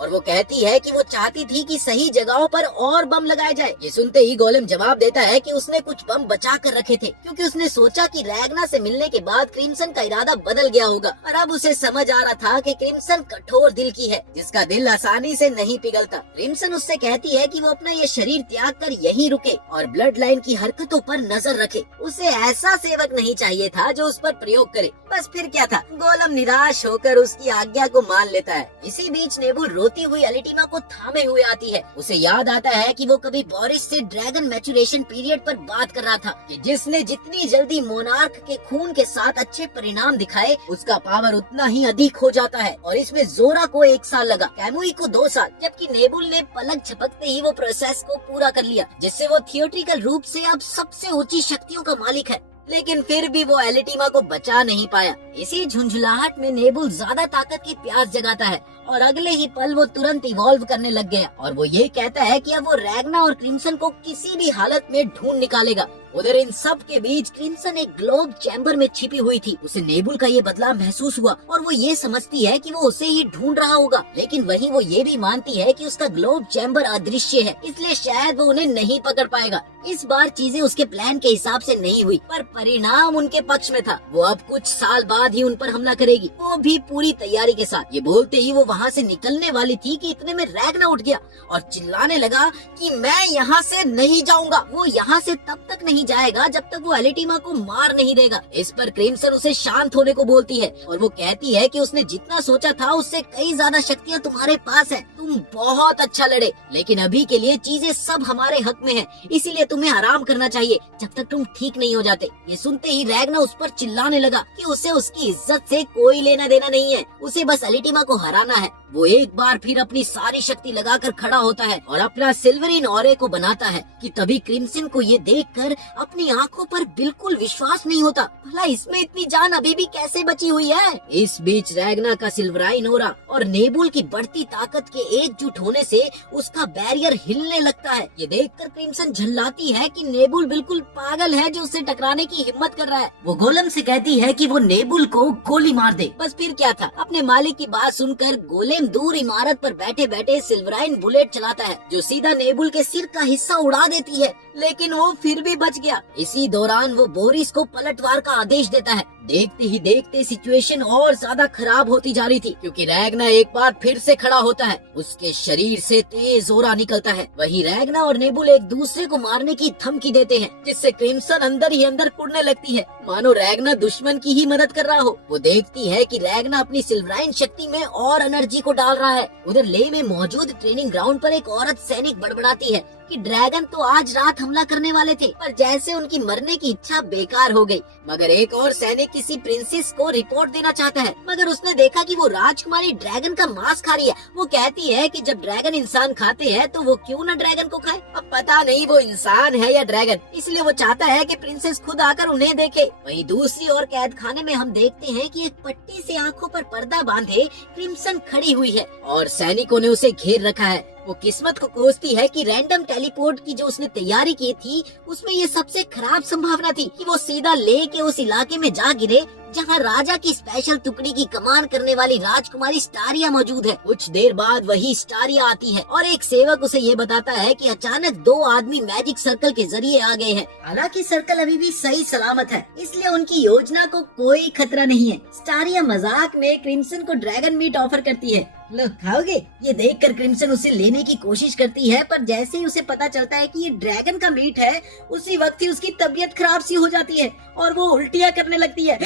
और वो कहती है कि वो चाहती थी कि सही जगहों पर और बम लगाए जाए। ये सुनते ही गोलेम जवाब देता है कि उसने कुछ बम बचा कर रखे थे, क्योंकि उसने सोचा कि रैगना से मिलने के बाद क्रिम्सन का इरादा बदल गया होगा। और अब उसे समझ आ रहा था कि क्रिम्सन कठोर दिल की है, जिसका दिल आसानी से नहीं पिघलता। क्रिम्सन उससे कहती है कि वो अपना ये शरीर त्याग कर यहीं रुके और ब्लड लाइन की हरकतों पर नजर रखे। उसे ऐसा सेवक नहीं चाहिए था जो उस पर प्रयोग करे। बस फिर क्या था, गोलेम निराश होकर उसकी आज्ञा को मान लेता है। इसी बीच नेबुल रोती हुई एलिटीमा को थामे हुए आती है। उसे याद आता है कि वो कभी बोरिस से ड्रैगन मैचुरेशन पीरियड पर बात कर रहा था कि जिसने जितनी जल्दी मोनार्क के खून के साथ अच्छे परिणाम दिखाए, उसका पावर उतना ही अधिक हो जाता है। और इसमें जोरा को 1 साल लगा, कैमुई को 2 साल, जबकि नेबुल ने पलक झपकते ही वो प्रोसेस को पूरा कर लिया, जिससे वो थियोरेटिकल रूप से अब सबसे ऊंची शक्तियों का मालिक है। लेकिन फिर भी वो एलिटीमा को बचा नहीं पाया। इसी झुंझुलाहट में नेबुल ज्यादा ताकत की प्यास जगाता है और अगले ही पल वो तुरंत इवॉल्व करने लग गया और वो ये कहता है कि अब वो रैगना और क्रिम्सन को किसी भी हालत में ढूंढ निकालेगा। उधर इन सब के बीच क्रिम्सन एक ग्लोब चैम्बर में छिपी हुई थी। उसे नेबुल का ये बदलाव महसूस हुआ और वो ये समझती है कि वो उसे ही ढूंढ रहा होगा, लेकिन वहीं वो ये भी मानती है कि उसका ग्लोब चैम्बर अदृश्य है, इसलिए शायद वो उन्हें नहीं पकड़ पाएगा। इस बार चीजें उसके प्लान के हिसाब से नहीं हुई, पर परिणाम उनके पक्ष में था। वो अब कुछ साल बाद ही उन पर हमला करेगी, वो भी पूरी तैयारी के साथ। ये बोलते ही वो वहाँ से निकलने वाली थी कि इतने में रैग्ना उठ गया और चिल्लाने लगा कि मैं यहाँ से नहीं जाऊंगा। वो यहाँ से तब तक नहीं जाएगा जब तक वो एलिटिमा को मार नहीं देगा। इस पर क्रिम्सन उसे शांत होने को बोलती है और वो कहती है कि उसने जितना सोचा था उससे कई ज्यादा शक्तियाँ तुम्हारे पास है। तुम बहुत अच्छा लड़े, लेकिन अभी के लिए चीजें सब हमारे हक में है, इसीलिए तुम्हें आराम करना चाहिए जब तक तुम ठीक नहीं हो जाते। ये सुनते ही रैग्ना उस पर चिल्लाने लगा कि उसे उसकी इज्जत से कोई लेना देना नहीं है, उसे बस एलिटिमा को हराना है। वो एक बार फिर अपनी सारी शक्ति लगाकर खड़ा होता है और अपना सिल्वरीन ऑरे को बनाता है कि तभी क्रिम्सन को ये देखकर अपनी आंखों पर बिल्कुल विश्वास नहीं होता। भला इसमें इतनी जान अभी भी कैसे बची हुई है? इस बीच रैग्ना का सिल्वराइन ऑरा और नेबुल की बढ़ती ताकत के एकजुट होने से उसका बैरियर हिलने लगता है। ये देखकर क्रिम्सन झल्लाती है कि नेबुल बिल्कुल पागल है जो उससे टकराने की हिम्मत कर रहा है। वो गोलेम से कहती है कि वो नेबुल को गोली मार दे। बस फिर क्या था, अपने मालिक की बात सुनकर गोलेम दूर इमारत पर बैठे बैठे सिल्वराइन बुलेट चलाता है जो सीधा नेबुल के सिर का हिस्सा उड़ा देती है, लेकिन वो फिर भी बच गया। इसी दौरान वो बोरिस को पलटवार का आदेश देता है। देखते ही देखते सिचुएशन और ज्यादा खराब होती जा रही थी क्योंकि रैग्ना एक बार फिर से खड़ा होता है। उसके शरीर से तेज ओरा निकलता है। वहीं रैग्ना और नेबुल एक दूसरे को मारने की धमकी देते हैं, जिससे क्रिम्सन अंदर ही अंदर कुड़ने लगती है, मानो रैग्ना दुश्मन की ही मदद कर रहा हो। वो देखती है कि रैग्ना अपनी सिल्वराइन शक्ति में और एनर्जी को डाल रहा है। उधर ले में मौजूद ट्रेनिंग ग्राउंड पर एक औरत सैनिक बड़बड़ाती है कि ड्रैगन तो आज रात हमला करने वाले थे, पर जैसे उनकी मरने की इच्छा बेकार हो गई। मगर एक और सैनिक किसी प्रिंसेस को रिपोर्ट देना चाहता है, मगर उसने देखा कि वो राजकुमारी ड्रैगन का मांस खा रही है। वो कहती है कि जब ड्रैगन इंसान खाते हैं तो वो क्यों न ड्रैगन को खाए। अब पता नहीं वो इंसान है या ड्रैगन, इसलिए वो चाहता है कि प्रिंसेस खुद आकर उन्हें देखे। वहीं दूसरी ओर कैद खाने में हम देखते हैं कि एक पट्टी से आंखों पर पर्दा बांधे क्रिम्सन खड़ी हुई है और सैनिकों ने उसे घेर रखा है। वो किस्मत को कोसती है कि रैंडम टेलीपोर्ट की जो उसने तैयारी की थी उसमें ये सबसे खराब संभावना थी कि वो सीधा लेके उस इलाके में जा गिरे जहाँ राजा की स्पेशल टुकड़ी की कमान करने वाली राजकुमारी स्टारिया मौजूद है। कुछ देर बाद वही स्टारिया आती है और एक सेवक उसे ये बताता है कि अचानक 2 आदमी मैजिक सर्कल के जरिए आ गए हैं। हालांकि सर्कल अभी भी सही सलामत है, इसलिए उनकी योजना को कोई खतरा नहीं है। स्टारिया मजाक में क्रिम्सन को ड्रैगन मीट ऑफर करती है। लो खाओगे? ये देखकर क्रिम्सन उसे लेने की कोशिश करती है, पर जैसे ही उसे पता चलता है कि ये ड्रैगन का मीट है, उसी वक्त ही उसकी तबीयत खराब सी हो जाती है और वो उल्टियाँ करने लगती है।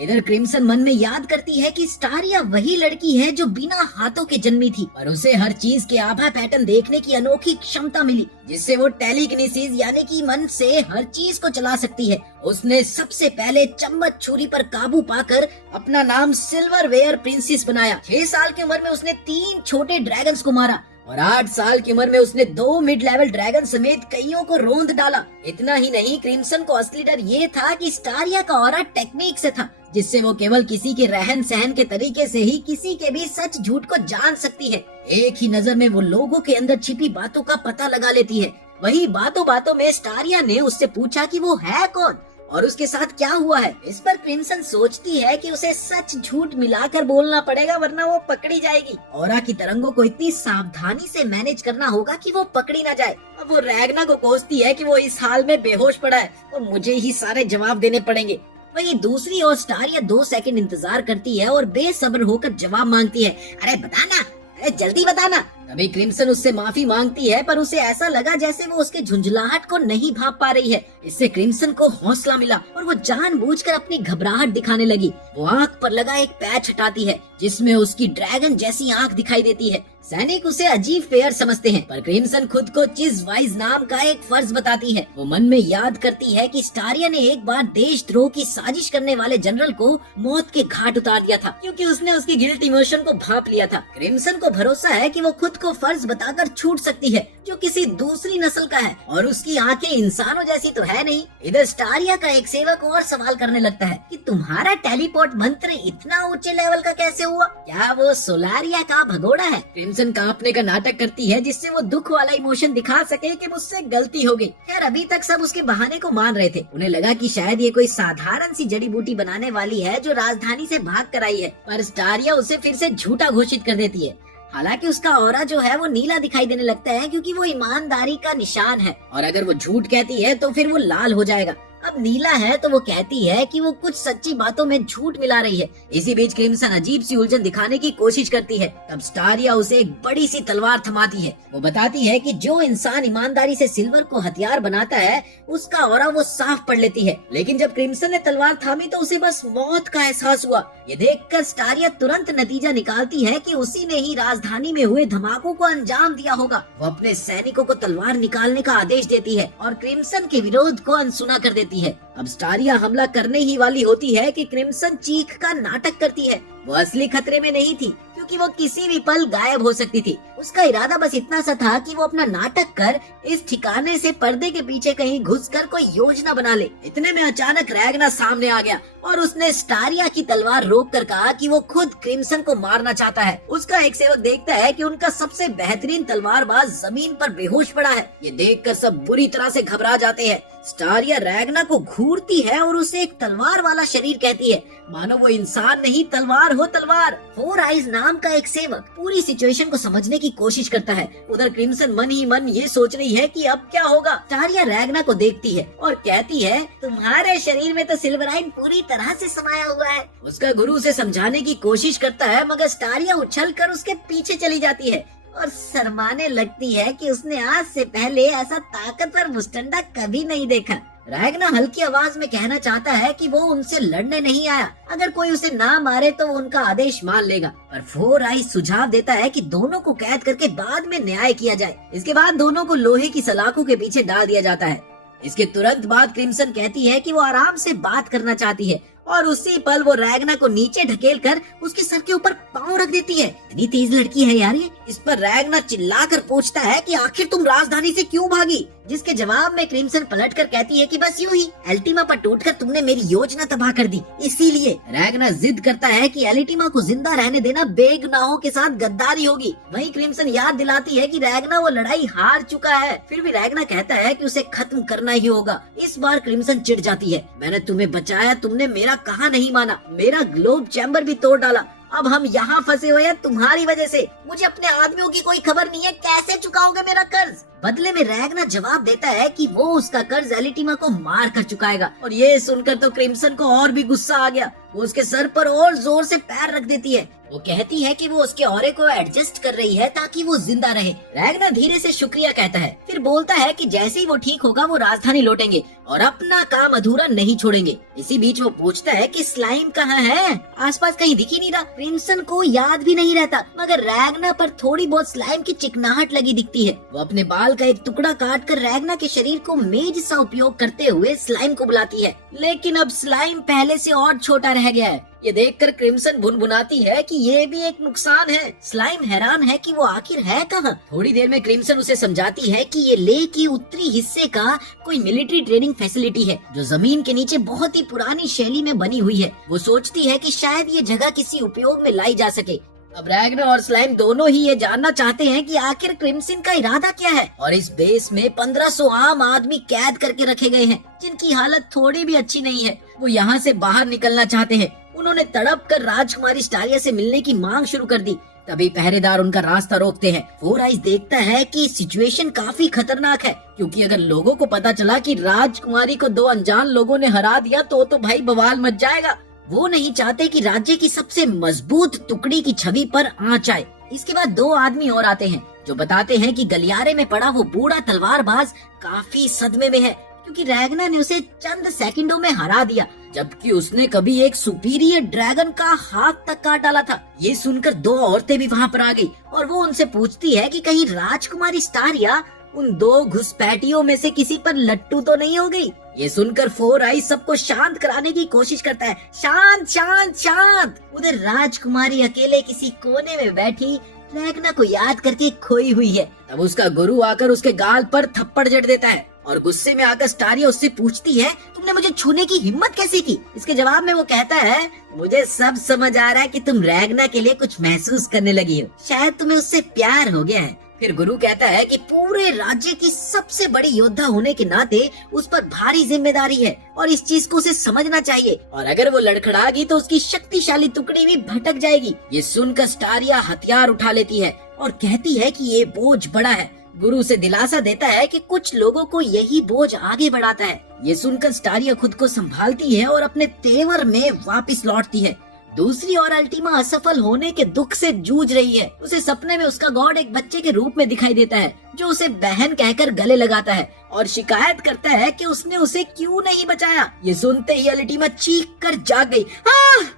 इधर क्रिम्सन मन में याद करती है कि स्टारिया वही लड़की है जो बिना हाथों के जन्मी थी, पर उसे हर चीज के आभा पैटर्न देखने की अनोखी क्षमता मिली, जिससे वो टेलीकिनेसिस यानी कि मन से हर चीज को चला सकती है। उसने सबसे पहले चम्मच छुरी पर काबू पाकर अपना नाम सिल्वरवेयर प्रिंसेस बनाया। 6 साल की उम्र में उसने 3 छोटे ड्रैगन्स को मारा और 8 साल की उम्र में उसने 2 मिड लेवल ड्रैगन समेत कईयों को रोंद डाला। इतना ही नहीं, क्रिम्सन को असली डर ये था कि स्टारिया का ऑरा टेक्निक से था, जिससे वो केवल किसी के रहन सहन के तरीके से ही किसी के भी सच झूठ को जान सकती है। एक ही नजर में वो लोगों के अंदर छिपी बातों का पता लगा लेती है। वही बातों बातों में स्टारिया ने उससे पूछा कि वो है कौन और उसके साथ क्या हुआ है। इस पर क्रिम्सन सोचती है कि उसे सच झूठ मिलाकर बोलना पड़ेगा, वरना वो पकड़ी जाएगी। ऑरा की तरंगों को इतनी सावधानी से मैनेज करना होगा कि वो पकड़ी ना जाए। अब वो रैग्ना को कोसती है कि वो इस हाल में बेहोश पड़ा है और मुझे ही सारे जवाब देने पड़ेंगे। वहीं दूसरी ओर स्टारिया 2 सेकंड इंतजार करती है और बेसब्र होकर जवाब मांगती है। अरे बताना, अरे जल्दी बताना। तभी क्रिम्सन उससे माफी मांगती है, पर उसे ऐसा लगा जैसे वो उसके झुंझलाहट को नहीं भांप पा रही है। इससे क्रिम्सन को हौसला मिला और वो जानबूझकर अपनी घबराहट दिखाने लगी। वो आंख पर लगा एक पैच हटाती है जिसमें उसकी ड्रैगन जैसी आंख दिखाई देती है। सैनिक उसे अजीब फेयर समझते हैं, पर क्रिम्सन खुद को चिज वाइज नाम का एक फर्ज बताती है। वो मन में याद करती है कि स्टारिया ने एक बार देशद्रोह की साजिश करने वाले जनरल को मौत के घाट उतार दिया था, क्योंकि उसने उसकी गिल्ट इमोशन को भांप लिया था। क्रिम्सन को भरोसा है कि वो खुद खुद को फर्ज बताकर छूट सकती है जो किसी दूसरी नस्ल का है, और उसकी आंखें इंसानों जैसी तो है नहीं। इधर स्टारिया का एक सेवक और सवाल करने लगता है कि तुम्हारा टेलीपोर्ट मंत्र इतना ऊंचे लेवल का कैसे हुआ? क्या वो सोलारिया का भगोड़ा है? क्रिम्सन कांपने का नाटक करती है जिससे वो दुख वाला इमोशन दिखा सके कि मुझसे गलती हो गई। यार अभी तक सब उसके बहाने को मान रहे थे। उन्हें लगा कि शायद ये कोई साधारण सी जड़ी बूटी बनाने वाली है जो राजधानी से भाग कर आई है, पर स्टारिया उसे फिर से झूठा घोषित कर देती है। हालांकि उसका ऑरा जो है वो नीला दिखाई देने लगता है क्योंकि वो ईमानदारी का निशान है, और अगर वो झूठ कहती है तो फिर वो लाल हो जाएगा। अब नीला है तो वो कहती है कि वो कुछ सच्ची बातों में झूठ मिला रही है। इसी बीच क्रिम्सन अजीब सी उलझन दिखाने की कोशिश करती है। तब स्टारिया उसे एक बड़ी सी तलवार थमाती है। वो बताती है कि जो इंसान ईमानदारी से सिल्वर को हथियार बनाता है उसका ऑरा वो साफ पढ़ लेती है। लेकिन जब क्रिम्सन ने तलवार थामी तो उसे बस मौत का एहसास हुआ। ये देखकर स्टारिया तुरंत नतीजा निकालती है कि उसी ने ही राजधानी में हुए धमाकों को अंजाम दिया होगा। वो अपने सैनिकों को तलवार निकालने का आदेश देती है और क्रिम्सन के विरोध को अनसुना कर देती है। अब स्टारिया हमला करने ही वाली होती है कि क्रिम्सन चीख का नाटक करती है। वो असली खतरे में नहीं थी क्योंकि वो किसी भी पल गायब हो सकती थी। उसका इरादा बस इतना सा था कि वो अपना नाटक कर इस ठिकाने से पर्दे के पीछे कहीं घुसकर कोई योजना बना ले। इतने में अचानक रैगना सामने आ गया और उसने स्टारिया की तलवार रोक कर कहा कि वो खुद क्रिम्सन को मारना चाहता है। उसका एक सेवक देखता है कि उनका सबसे बेहतरीन तलवारबाज जमीन पर बेहोश पड़ा है। ये देखकर सब बुरी तरह से घबरा जाते हैं। स्टारिया रैगना को घूरती है और उसे एक तलवार वाला शरीर कहती है, मानो वो इंसान नहीं तलवार हो तलवार। फोर आइज नाम का एक सेवक पूरी सिचुएशन को समझने की कोशिश करता है। उधर क्रिम्सन मन ही मन ये सोच रही है कि अब क्या होगा। स्टारिया रैगना को देखती है और कहती है, तुम्हारे शरीर में तो सिल्वराइन पूरी तरह से समाया हुआ है। उसका गुरु उसे समझाने की कोशिश करता है मगर स्टारिया उछलकर उसके पीछे चली जाती है और शर्माने लगती है कि उसने आज से पहले ऐसा ताकतवर मुस्टंडा कभी नहीं देखा। रैगना हल्की आवाज में कहना चाहता है कि वो उनसे लड़ने नहीं आया, अगर कोई उसे ना मारे तो वो उनका आदेश मान लेगा। पर फोर आइज सुझाव देता है कि दोनों को कैद करके बाद में न्याय किया जाए। इसके बाद दोनों को लोहे की सलाखों के पीछे डाल दिया जाता है। इसके तुरंत बाद क्रिम्सन कहती है कि वो आराम से बात करना चाहती है और उसी पल वो रैगना को नीचे ढकेलकर उसके सर के ऊपर पांव रख देती है। इतनी तेज लड़की है यार ये। इस पर रैगना चिल्लाकर पूछता है कि आखिर तुम राजधानी से क्यों भागी? जिसके जवाब में क्रिम्सन पलटकर कहती है कि बस यूं ही एल्टिमा पर टूटकर तुमने मेरी योजना तबाह कर दी, इसीलिए। रैगना जिद करता है कि एल्टिमा को जिंदा रहने देना बेगुनाहों के साथ गद्दारी होगी। वहीं क्रिम्सन याद दिलाती है कि रैगना वो लड़ाई हार चुका है। फिर भी रैगना कहता है कि उसे खत्म करना ही होगा। इस बार क्रिम्सन चिढ़ जाती है, मैंने तुम्हें बचाया, तुमने मेरा कहा नहीं माना, मेरा ग्लोब चैम्बर भी तोड़ डाला, अब हम यहाँ फंसे हुए हैं तुम्हारी वजह से। मुझे अपने आदमियों की कोई खबर नहीं है, कैसे चुकाओगे मेरा कर्ज? बदले में रैगना जवाब देता है कि वो उसका कर्ज एलिटिमा को मार कर चुकाएगा। और ये सुनकर तो क्रिम्सन को और भी गुस्सा आ गया। वो उसके सर पर और जोर से पैर रख देती है। वो कहती है कि वो उसके ऑरे को एडजस्ट कर रही है ताकि वो जिंदा रहे। रैगना धीरे से शुक्रिया कहता है, फिर बोलता है कि जैसे ही वो ठीक होगा वो राजधानी लौटेंगे और अपना काम अधूरा नहीं छोड़ेंगे। इसी बीच वो पूछता है कि स्लाइम कहाँ है? आसपास कहीं दिख ही नहीं रहा। क्रिम्सन को याद भी नहीं रहता मगर रैगना पर थोड़ी बहुत स्लाइम की चिकनाहट लगी दिखती है। वो अपने बाल का एक टुकड़ा काट कर रैगना के शरीर को मेज सा उपयोग करते हुए स्लाइम को बुलाती है, लेकिन अब स्लाइम पहले से और छोटा रह गया है। ये देखकर क्रिम्सन भुनभुनाती है कि ये भी एक नुकसान है। स्लाइम हैरान है कि वो आखिर है कहाँ। थोड़ी देर में क्रिम्सन उसे समझाती है कि ये लेक के उत्तरी हिस्से का कोई मिलिट्री ट्रेनिंग फैसिलिटी है जो जमीन के नीचे बहुत ही पुरानी शैली में बनी हुई है। वो सोचती है कि शायद ये जगह किसी उपयोग में लाई जा सके। अब रैगना और स्लाइम दोनों ही ये जानना चाहते हैं कि आखिर क्रिम्सन का इरादा क्या है। और इस बेस में 1500 आम आदमी कैद करके रखे गए हैं जिनकी हालत थोड़ी भी अच्छी नहीं है। वो यहाँ से बाहर निकलना चाहते हैं। उन्होंने तड़प कर राजकुमारी स्टारिया से मिलने की मांग शुरू कर दी। तभी पहरेदार उनका रास्ता रोकते हैं। फोर आइज देखता है कि सिचुएशन काफी खतरनाक है क्योंकि अगर लोगों को पता चला कि राजकुमारी को 2 अनजान लोगों ने हरा दिया तो भाई बवाल मच जाएगा। वो नहीं चाहते कि राज्य की सबसे मजबूत टुकड़ी की छवि पर आंच आए। इसके बाद 2 आदमी और आते हैं जो बताते हैं कि गलियारे में पड़ा वो बूढ़ा तलवारबाज काफी सदमे में है क्योंकि रैगना ने उसे चंद सेकंडों में हरा दिया, जबकि उसने कभी एक सुपीरियर ड्रैगन का हाथ तक काट डाला था। ये सुनकर 2 औरतें भी वहाँ पर आ गई और वो उनसे पूछती है कि कहीं राजकुमारी स्टारिया उन 2 घुसपैठियों में से किसी पर लट्टू तो नहीं हो गई। ये सुनकर फोर आइज सबको शांत कराने की कोशिश करता है। शांत शांत शांत। उधर राजकुमारी अकेले किसी कोने में बैठी रैगना को याद करके खोई हुई है। तब उसका गुरु आकर उसके गाल पर थप्पड़ जड़ देता है और गुस्से में आकर स्टारिया उससे पूछती है, तुमने मुझे छूने की हिम्मत कैसे की? इसके जवाब में वो कहता है, मुझे सब समझ आ रहा है कि तुम रैगना के लिए कुछ महसूस करने लगी हो, शायद तुम्हें उससे प्यार हो गया है। फिर गुरु कहता है कि पूरे राज्य की सबसे बड़ी योद्धा होने के नाते उस पर भारी जिम्मेदारी है और इस चीज को उसे समझना चाहिए, और अगर वो लड़खड़ागी तो उसकी शक्तिशाली टुकड़ी भी भटक जाएगी। ये सुनकर स्टारिया हथियार उठा लेती है और कहती है कि ये बोझ बड़ा है। गुरु उसे दिलासा देता है कि कुछ लोगों को यही बोझ आगे बढ़ाता है। ये सुनकर स्टारिया खुद को संभालती है और अपने तेवर में वापस लौटती है। दूसरी ओर अल्टीमा असफल होने के दुख से जूझ रही है। उसे सपने में उसका गॉड एक बच्चे के रूप में दिखाई देता है जो उसे बहन कहकर गले लगाता है और शिकायत करता है कि उसने उसे क्यों नहीं बचाया। ये सुनते ही अल्टीमा चीख कर जाग गई।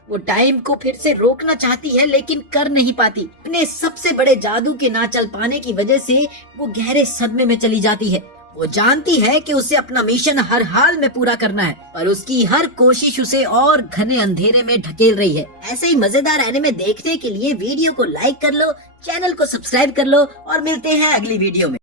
वो टाइम को फिर से रोकना चाहती है लेकिन कर नहीं पाती। अपने सबसे बड़े जादू के ना चल पाने की वजह से वो गहरे सदमे में चली जाती है। वो जानती है कि उसे अपना मिशन हर हाल में पूरा करना है, पर उसकी हर कोशिश उसे और घने अंधेरे में ढकेल रही है। ऐसे ही मजेदार एनिमे देखने के लिए वीडियो को लाइक कर लो, चैनल को सब्सक्राइब कर लो और मिलते हैं अगली वीडियो में।